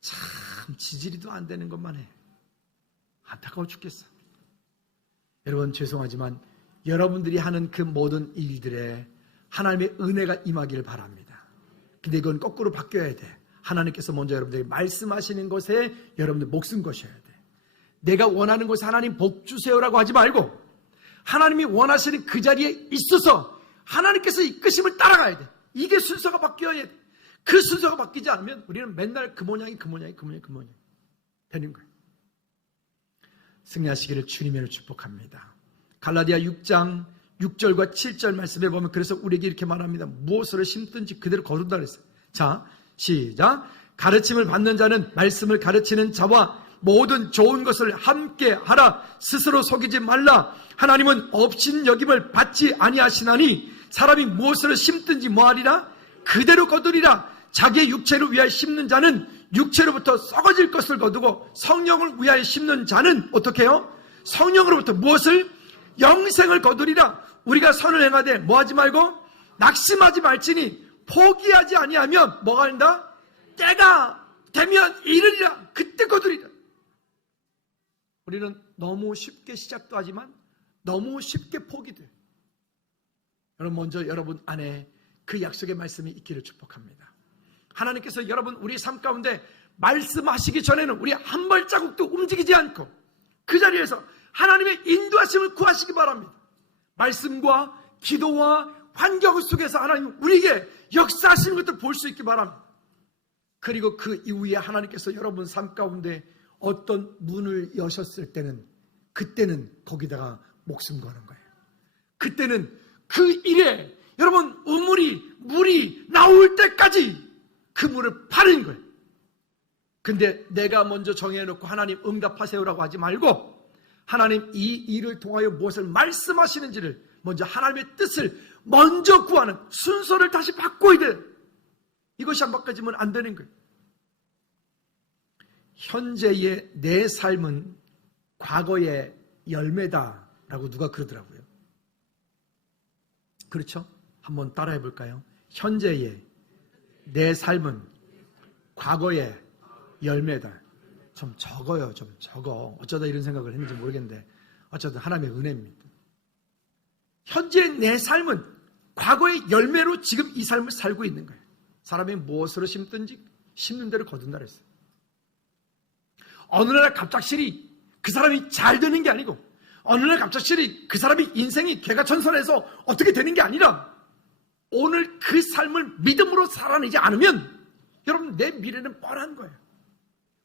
참 지지리도 안 되는 것만 해. 안타까워 죽겠어. 여러분 죄송하지만 여러분들이 하는 그 모든 일들에 하나님의 은혜가 임하기를 바랍니다. 근데 이건 거꾸로 바뀌어야 돼. 하나님께서 먼저 여러분들에게 말씀하시는 것에 여러분들 목숨 거셔야 돼. 내가 원하는 것에 하나님 복 주세요라고 하지 말고 하나님이 원하시는 그 자리에 있어서 하나님께서 이끄심을 따라가야 돼. 이게 순서가 바뀌어야 돼. 그 순서가 바뀌지 않으면 우리는 맨날 그 모양이 되는 거예요. 승리하시기를 주님으로 축복합니다. 갈라디아 6장 6절과 7절 말씀에 보면 그래서 우리에게 이렇게 말합니다. 무엇을 심든지 그대로 거둔다 그랬어요. 자, 시작. 가르침을 받는 자는 말씀을 가르치는 자와 모든 좋은 것을 함께 하라. 스스로 속이지 말라. 하나님은 업신여김을 받지 아니하시나니 사람이 무엇을 심든지 뭐하리라? 그대로 거두리라. 자기의 육체를 위하여 심는 자는 육체로부터 썩어질 것을 거두고 성령을 위하여 심는 자는 어떻게 해요? 성령으로부터 무엇을? 영생을 거두리라. 우리가 선을 행하되 뭐하지 말고 낙심하지 말지니 포기하지 아니하면 뭐가 된다? 때가 되면 이르리라. 그때 거두리라. 우리는 너무 쉽게 시작도 하지만 너무 쉽게 포기돼. 여러분 먼저 여러분 안에 그 약속의 말씀이 있기를 축복합니다. 하나님께서 여러분 우리 삶 가운데 말씀하시기 전에는 우리 한 발자국도 움직이지 않고 그 자리에서 하나님의 인도하심을 구하시기 바랍니다. 말씀과 기도와 환경 속에서 하나님 우리에게 역사하시는 것을 볼 수 있기 바랍니다. 그리고 그 이후에 하나님께서 여러분 삶 가운데 어떤 문을 여셨을 때는 그때는 거기다가 목숨 거는 거예요. 그때는 그 일에 여러분 물이 나올 때까지 그 물을 파는 거예요. 근데 내가 먼저 정해놓고 하나님 응답하세요라고 하지 말고 하나님 이 일을 통하여 무엇을 말씀하시는지를 먼저 하나님의 뜻을 먼저 구하는 순서를 다시 바꿔야 돼. 이것이 안 바꿔지면 안 되는 거예요. 현재의 내 삶은 과거의 열매다라고 누가 그러더라고요. 그렇죠? 한번 따라해 볼까요? 현재의 내 삶은 과거의 열매다. 좀 적어요, 좀 적어. 어쩌다 이런 생각을 했는지 모르겠는데 어쩌다 하나님의 은혜입니다. 현재 내 삶은 과거의 열매로 지금 이 삶을 살고 있는 거예요. 사람이 무엇으로 심든지 심는 대로 거둔다 그랬어요. 어느 날 갑작스레 그 사람이 잘 되는 게 아니고 어느 날 갑작스레 그 사람이 인생이 개가천선해서 어떻게 되는 게 아니라 오늘 그 삶을 믿음으로 살아내지 않으면 여러분 내 미래는 뻔한 거예요.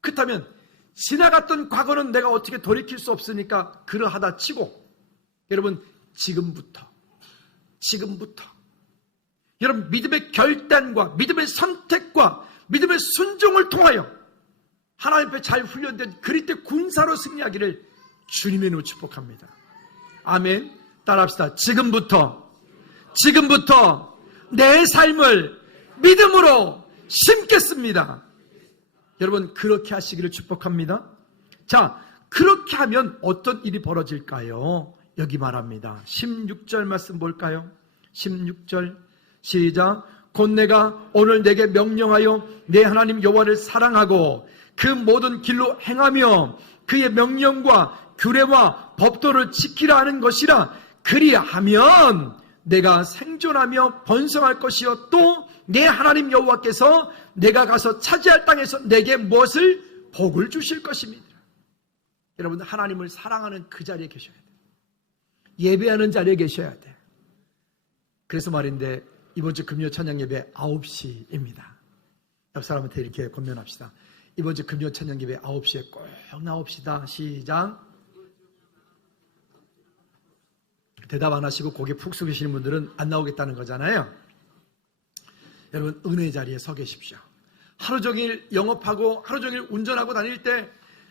그렇다면 지나갔던 과거는 내가 어떻게 돌이킬 수 없으니까 그러하다 치고 여러분 지금부터 여러분 믿음의 결단과 믿음의 선택과 믿음의 순종을 통하여 하나님 앞에 잘 훈련된 그리스도의 군사로 승리하기를 주님의 이름으로 축복합니다. 아멘. 따라합시다. 지금부터 내 삶을 믿음으로 심겠습니다. 여러분 그렇게 하시기를 축복합니다. 자, 그렇게 하면 어떤 일이 벌어질까요? 여기 말합니다. 16절 말씀 볼까요? 16절 시작. 곧 내가 오늘 내게 명령하여 내 하나님 여호와를 사랑하고 그 모든 길로 행하며 그의 명령과 규례와 법도를 지키라 하는 것이라. 그리하면 내가 생존하며 번성할 것이요 또 내 하나님 여호와께서 내가 가서 차지할 땅에서 내게 무엇을 복을 주실 것입니다. 여러분 하나님을 사랑하는 그 자리에 계셔야 돼요. 예배하는 자리에 계셔야 돼요. 그래서 말인데 이번 주 금요 찬양 예배 9시입니다. 옆 사람한테 이렇게 권면합시다. 이번 주 금요 찬양 예배 9시에 꼭 나옵시다. 시작. 대답 안 하시고 고개 푹 숙이시는 분들은 안 나오겠다는 거잖아요. 여러분 은혜의 자리에 서 계십시오. 하루 종일 영업하고 하루 종일 운전하고 다닐 때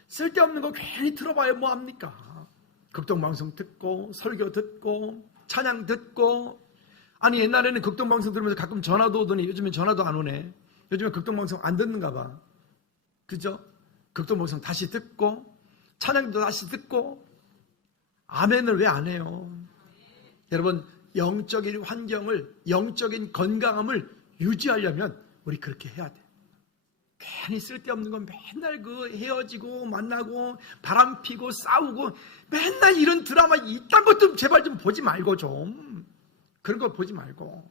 쓸데없는 거 괜히 들어봐야 뭐합니까? 극동방송 듣고 설교 듣고 찬양 듣고. 아니 옛날에는 극동방송 들으면서 가끔 전화도 오더니 요즘엔 전화도 안 오네. 요즘엔 극동방송 안 듣는가 봐. 그죠? 극동방송 다시 듣고 찬양도 다시 듣고. 아멘을 왜 안 해요? 여러분 영적인 환경을 영적인 건강함을 유지하려면 우리 그렇게 해야 돼. 괜히 쓸데없는 건 맨날 그 헤어지고 만나고 바람 피고 싸우고 맨날 이런 드라마 이딴 것도 제발 좀 보지 말고 좀 그런 거 보지 말고.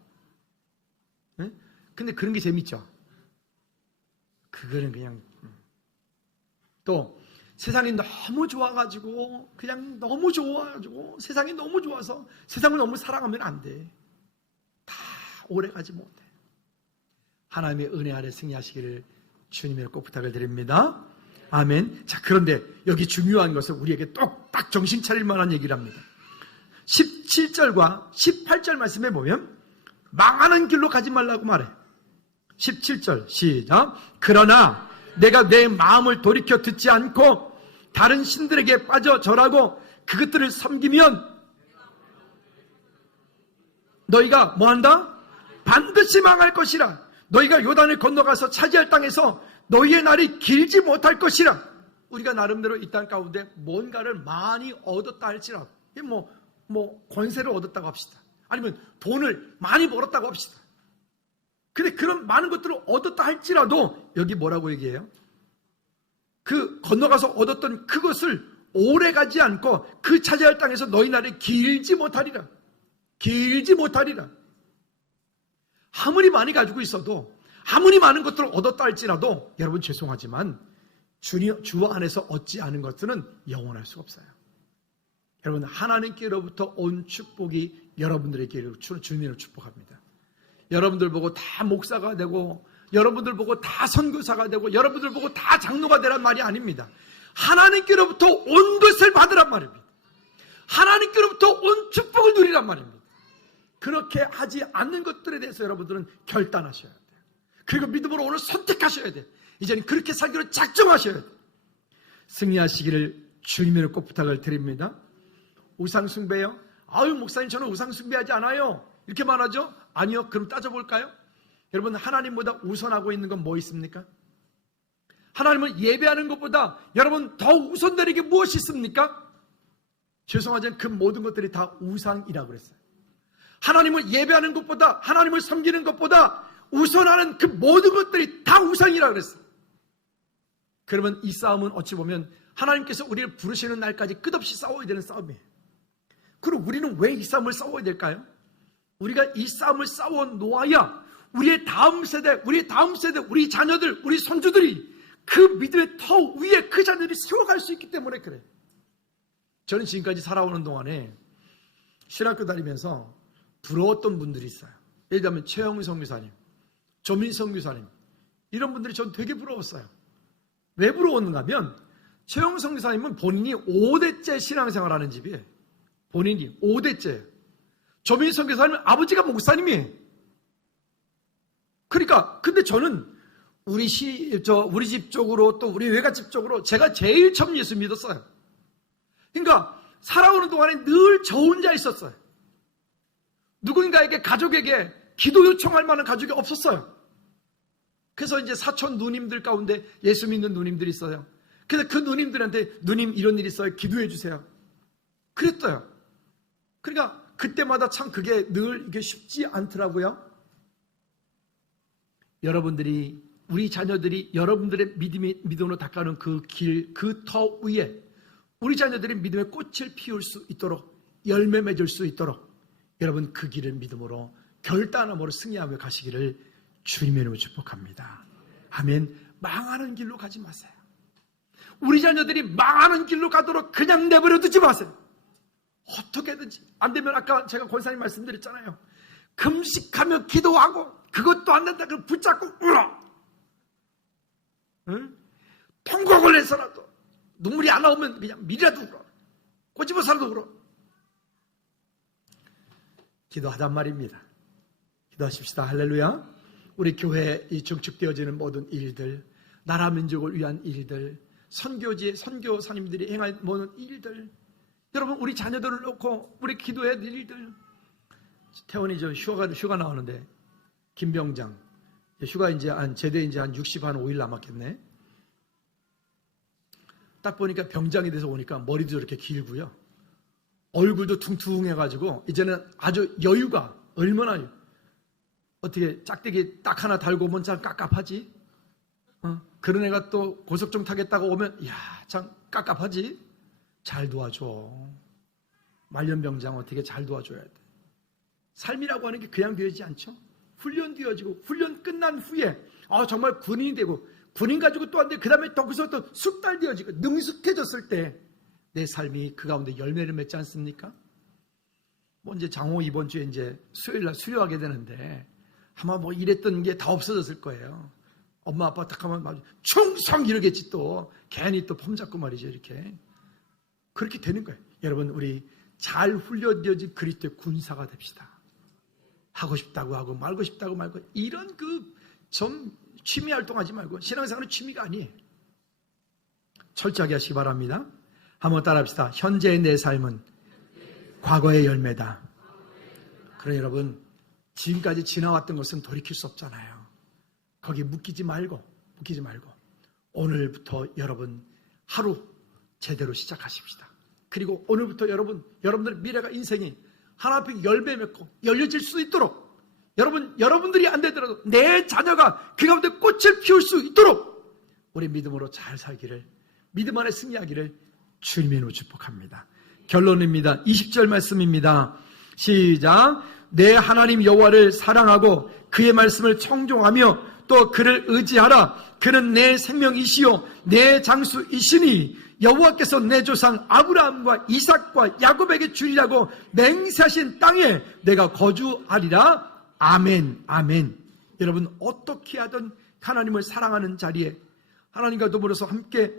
네? 근데 그런 게 재밌죠. 그거는 그냥 또 세상이 너무 좋아가지고 그냥 너무 좋아가지고 세상이 너무 좋아서 세상을 너무 사랑하면 안 돼. 다 오래가지 못해. 하나님의 은혜 아래 승리하시기를 주님의 꼭 부탁을 드립니다. 아멘. 자, 그런데 여기 중요한 것은 우리에게 딱 정신 차릴 만한 얘기를 합니다. 17절과 18절 말씀에 보면 망하는 길로 가지 말라고 말해. 17절 시작. 그러나 내가 내 마음을 돌이켜 듣지 않고 다른 신들에게 빠져 절하고 그것들을 섬기면 너희가 뭐한다? 반드시 망할 것이라. 너희가 요단을 건너가서 차지할 땅에서 너희의 날이 길지 못할 것이라. 우리가 나름대로 이 땅 가운데 뭔가를 많이 얻었다 할지라도 권세를 얻었다고 합시다. 아니면 돈을 많이 벌었다고 합시다. 근데 그런 많은 것들을 얻었다 할지라도 여기 뭐라고 얘기해요? 그 건너가서 얻었던 그것을 오래 가지 않고 그 차지할 땅에서 너희 날이 길지 못하리라. 길지 못하리라. 아무리 많이 가지고 있어도 아무리 많은 것들을 얻었다 할지라도 여러분 죄송하지만 주 안에서 얻지 않은 것들은 영원할 수가 없어요. 여러분 하나님께로부터 온 축복이 여러분들에게 주님으로 축복합니다. 여러분들 보고 다 목사가 되고 여러분들 보고 다 선교사가 되고 여러분들 보고 다 장로가 되란 말이 아닙니다. 하나님께로부터 온 것을 받으란 말입니다. 하나님께로부터 온 축복을 누리란 말입니다. 그렇게 하지 않는 것들에 대해서 여러분들은 결단하셔야 돼요. 그리고 믿음으로 오늘 선택하셔야 돼요. 이제는 그렇게 살기로 작정하셔야 돼요. 승리하시기를 주님으로 꼭 부탁을 드립니다. 우상 숭배요? 아유 목사님 저는 우상 숭배하지 않아요. 이렇게 말하죠? 아니요. 그럼 따져볼까요? 여러분 하나님보다 우선하고 있는 건 뭐 있습니까? 하나님을 예배하는 것보다 여러분 더 우선되는 게 무엇이 있습니까? 죄송하지만 그 모든 것들이 다 우상이라고 그랬어요. 하나님을 예배하는 것보다 하나님을 섬기는 것보다 우선하는 그 모든 것들이 다 우상이라고 그랬어요. 그러면 이 싸움은 어찌 보면 하나님께서 우리를 부르시는 날까지 끝없이 싸워야 되는 싸움이에요. 그럼 우리는 왜 이 싸움을 싸워야 될까요? 우리가 이 싸움을 싸워 놓아야 우리의 다음 세대, 우리 자녀들, 우리 손주들이 그 믿음의 터 위에 그 자녀들이 세워갈 수 있기 때문에 그래요. 저는 지금까지 살아오는 동안에 신학교 다니면서 부러웠던 분들이 있어요. 예를 들면 최영우 선교사님, 조민성 교사님, 이런 분들이 전 되게 부러웠어요. 왜 부러웠는가 하면 최영우 선교사님은 본인이 5대째 신앙생활하는 집이에요. 본인이 5대째예요. 조민성 교사님은 아버지가 목사님이에요. 그러니까 근데 저는 우리 집 쪽으로 또 우리 외갓집 쪽으로 제가 제일 처음 예수 믿었어요. 그러니까 살아오는 동안에 늘 저 혼자 있었어요. 누군가에게 가족에게 기도 요청할 만한 가족이 없었어요. 그래서 이제 사촌 누님들 가운데 예수 믿는 누님들이 있어요. 그래서 그 누님들한테 누님 이런 일 있어요. 기도해 주세요. 그랬어요. 그러니까 그때마다 참 그게 늘 이게 쉽지 않더라고요. 여러분들이 우리 자녀들이 여러분들의 믿음으로 닦아오는 그 길, 그 터 위에 우리 자녀들이 믿음의 꽃을 피울 수 있도록 열매 맺을 수 있도록 여러분 그 길을 믿음으로 결단함으로 승리하며 가시기를 주님의 이름으로 축복합니다. 아멘. 망하는 길로 가지 마세요. 우리 자녀들이 망하는 길로 가도록 그냥 내버려 두지 마세요. 어떻게든지 안 되면 아까 제가 권사님 말씀드렸잖아요. 금식하며 기도하고 그것도 안 된다 그럼 붙잡고 울어. 응? 통곡을 해서라도 눈물이 안 나오면 그냥 미리라도 울어. 꼬집어서라도 울어. 기도하단 말입니다. 기도하십시다. 할렐루야. 우리 교회에 증축되어지는 모든 일들, 나라 민족을 위한 일들, 선교사님들이 행할 모든 일들, 여러분 우리 자녀들을 놓고 우리 기도해야 될 일들. 태원이 저 휴가 나오는데 김병장 휴가 이제 제대 이제 한 65일 남았겠네. 딱 보니까 병장이 돼서 오니까 머리도 저렇게 길고요. 얼굴도 퉁퉁해가지고 이제는 아주 여유가 얼마나 어떻게 짝대기 딱 하나 달고 오면 참 깝깝하지. 그런 애가 또 고속정 타겠다고 오면 이야 참 깝깝하지. 잘 도와줘. 말년병장 어떻게 잘 도와줘야 돼. 삶이라고 하는 게 그냥 되지 않죠. 훈련되어지고 훈련 끝난 후에 정말 군인이 되고 군인 가지고 또 안 돼. 그 다음에 또 거기서 또 숙달되어지고 능숙해졌을 때 내 삶이 그 가운데 열매를 맺지 않습니까? 뭐 이제 장호 이번 주에 이제 수요일날 수료하게 되는데 아마 뭐 이랬던 게 다 없어졌을 거예요. 엄마 아빠 딱 하면 막 충성 이러겠지 또 괜히 또 폼 잡고 말이죠 이렇게. 그렇게 되는 거예요. 여러분 우리 잘 훈련되어진 그리스도의 군사가 됩시다. 하고 싶다고 하고 말고 싶다고 말고 이런 좀 취미 활동하지 말고 신앙생활은 취미가 아니에요. 철저하게 하시기 바랍니다. 한번 따라합시다. 현재의 내 삶은 과거의 열매다. 그러니 여러분 지금까지 지나왔던 것은 돌이킬 수 없잖아요. 거기 묶이지 말고 오늘부터 여러분 하루 제대로 시작하십시다. 그리고 오늘부터 여러분들의 미래가 인생이 하나님 열매 맺고 열려질 수 있도록 여러분들이 안 되더라도 내 자녀가 그 가운데 꽃을 피울 수 있도록 우리 믿음으로 잘 살기를 믿음 안에 승리하기를 주님의 이름으로 축복합니다. 결론입니다. 20절 말씀입니다. 시작. 내 하나님 여호와를 사랑하고 그의 말씀을 청종하며 또 그를 의지하라. 그는 내 생명이시요 내 장수이시니 여호와께서 내 조상 아브라함과 이삭과 야곱에게 주리라고 맹세하신 땅에 내가 거주하리라. 아멘. 아멘. 여러분 어떻게 하든 하나님을 사랑하는 자리에 하나님과 더불어서 함께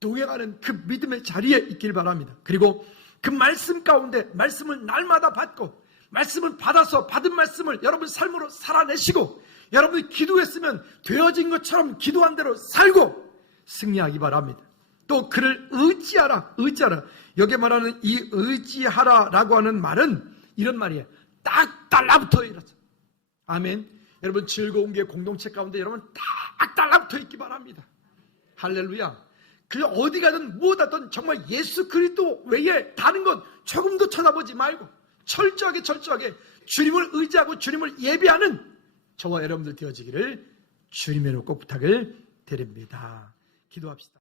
동행하는 그 믿음의 자리에 있길 바랍니다. 그리고 그 말씀 가운데 말씀을 날마다 받고 말씀을 받아서 받은 말씀을 여러분 삶으로 살아내시고 여러분이 기도했으면 되어진 것처럼 기도한 대로 살고 승리하기 바랍니다. 또 그를 의지하라. 여기 말하는 이 의지하라라고 하는 말은 이런 말이에요. 딱 달라붙어 이렇죠. 아멘. 여러분 즐거운 게 공동체 가운데 여러분 딱 달라붙어 있기 바랍니다. 할렐루야. 그 어디 가든 무엇하든 정말 예수 그리스도 외에 다른 것 조금도 쳐다보지 말고 철저하게 주님을 의지하고 주님을 예배하는 저와 여러분들 되어지기를 주님의 이름으로 꼭 부탁을 드립니다. 기도합시다.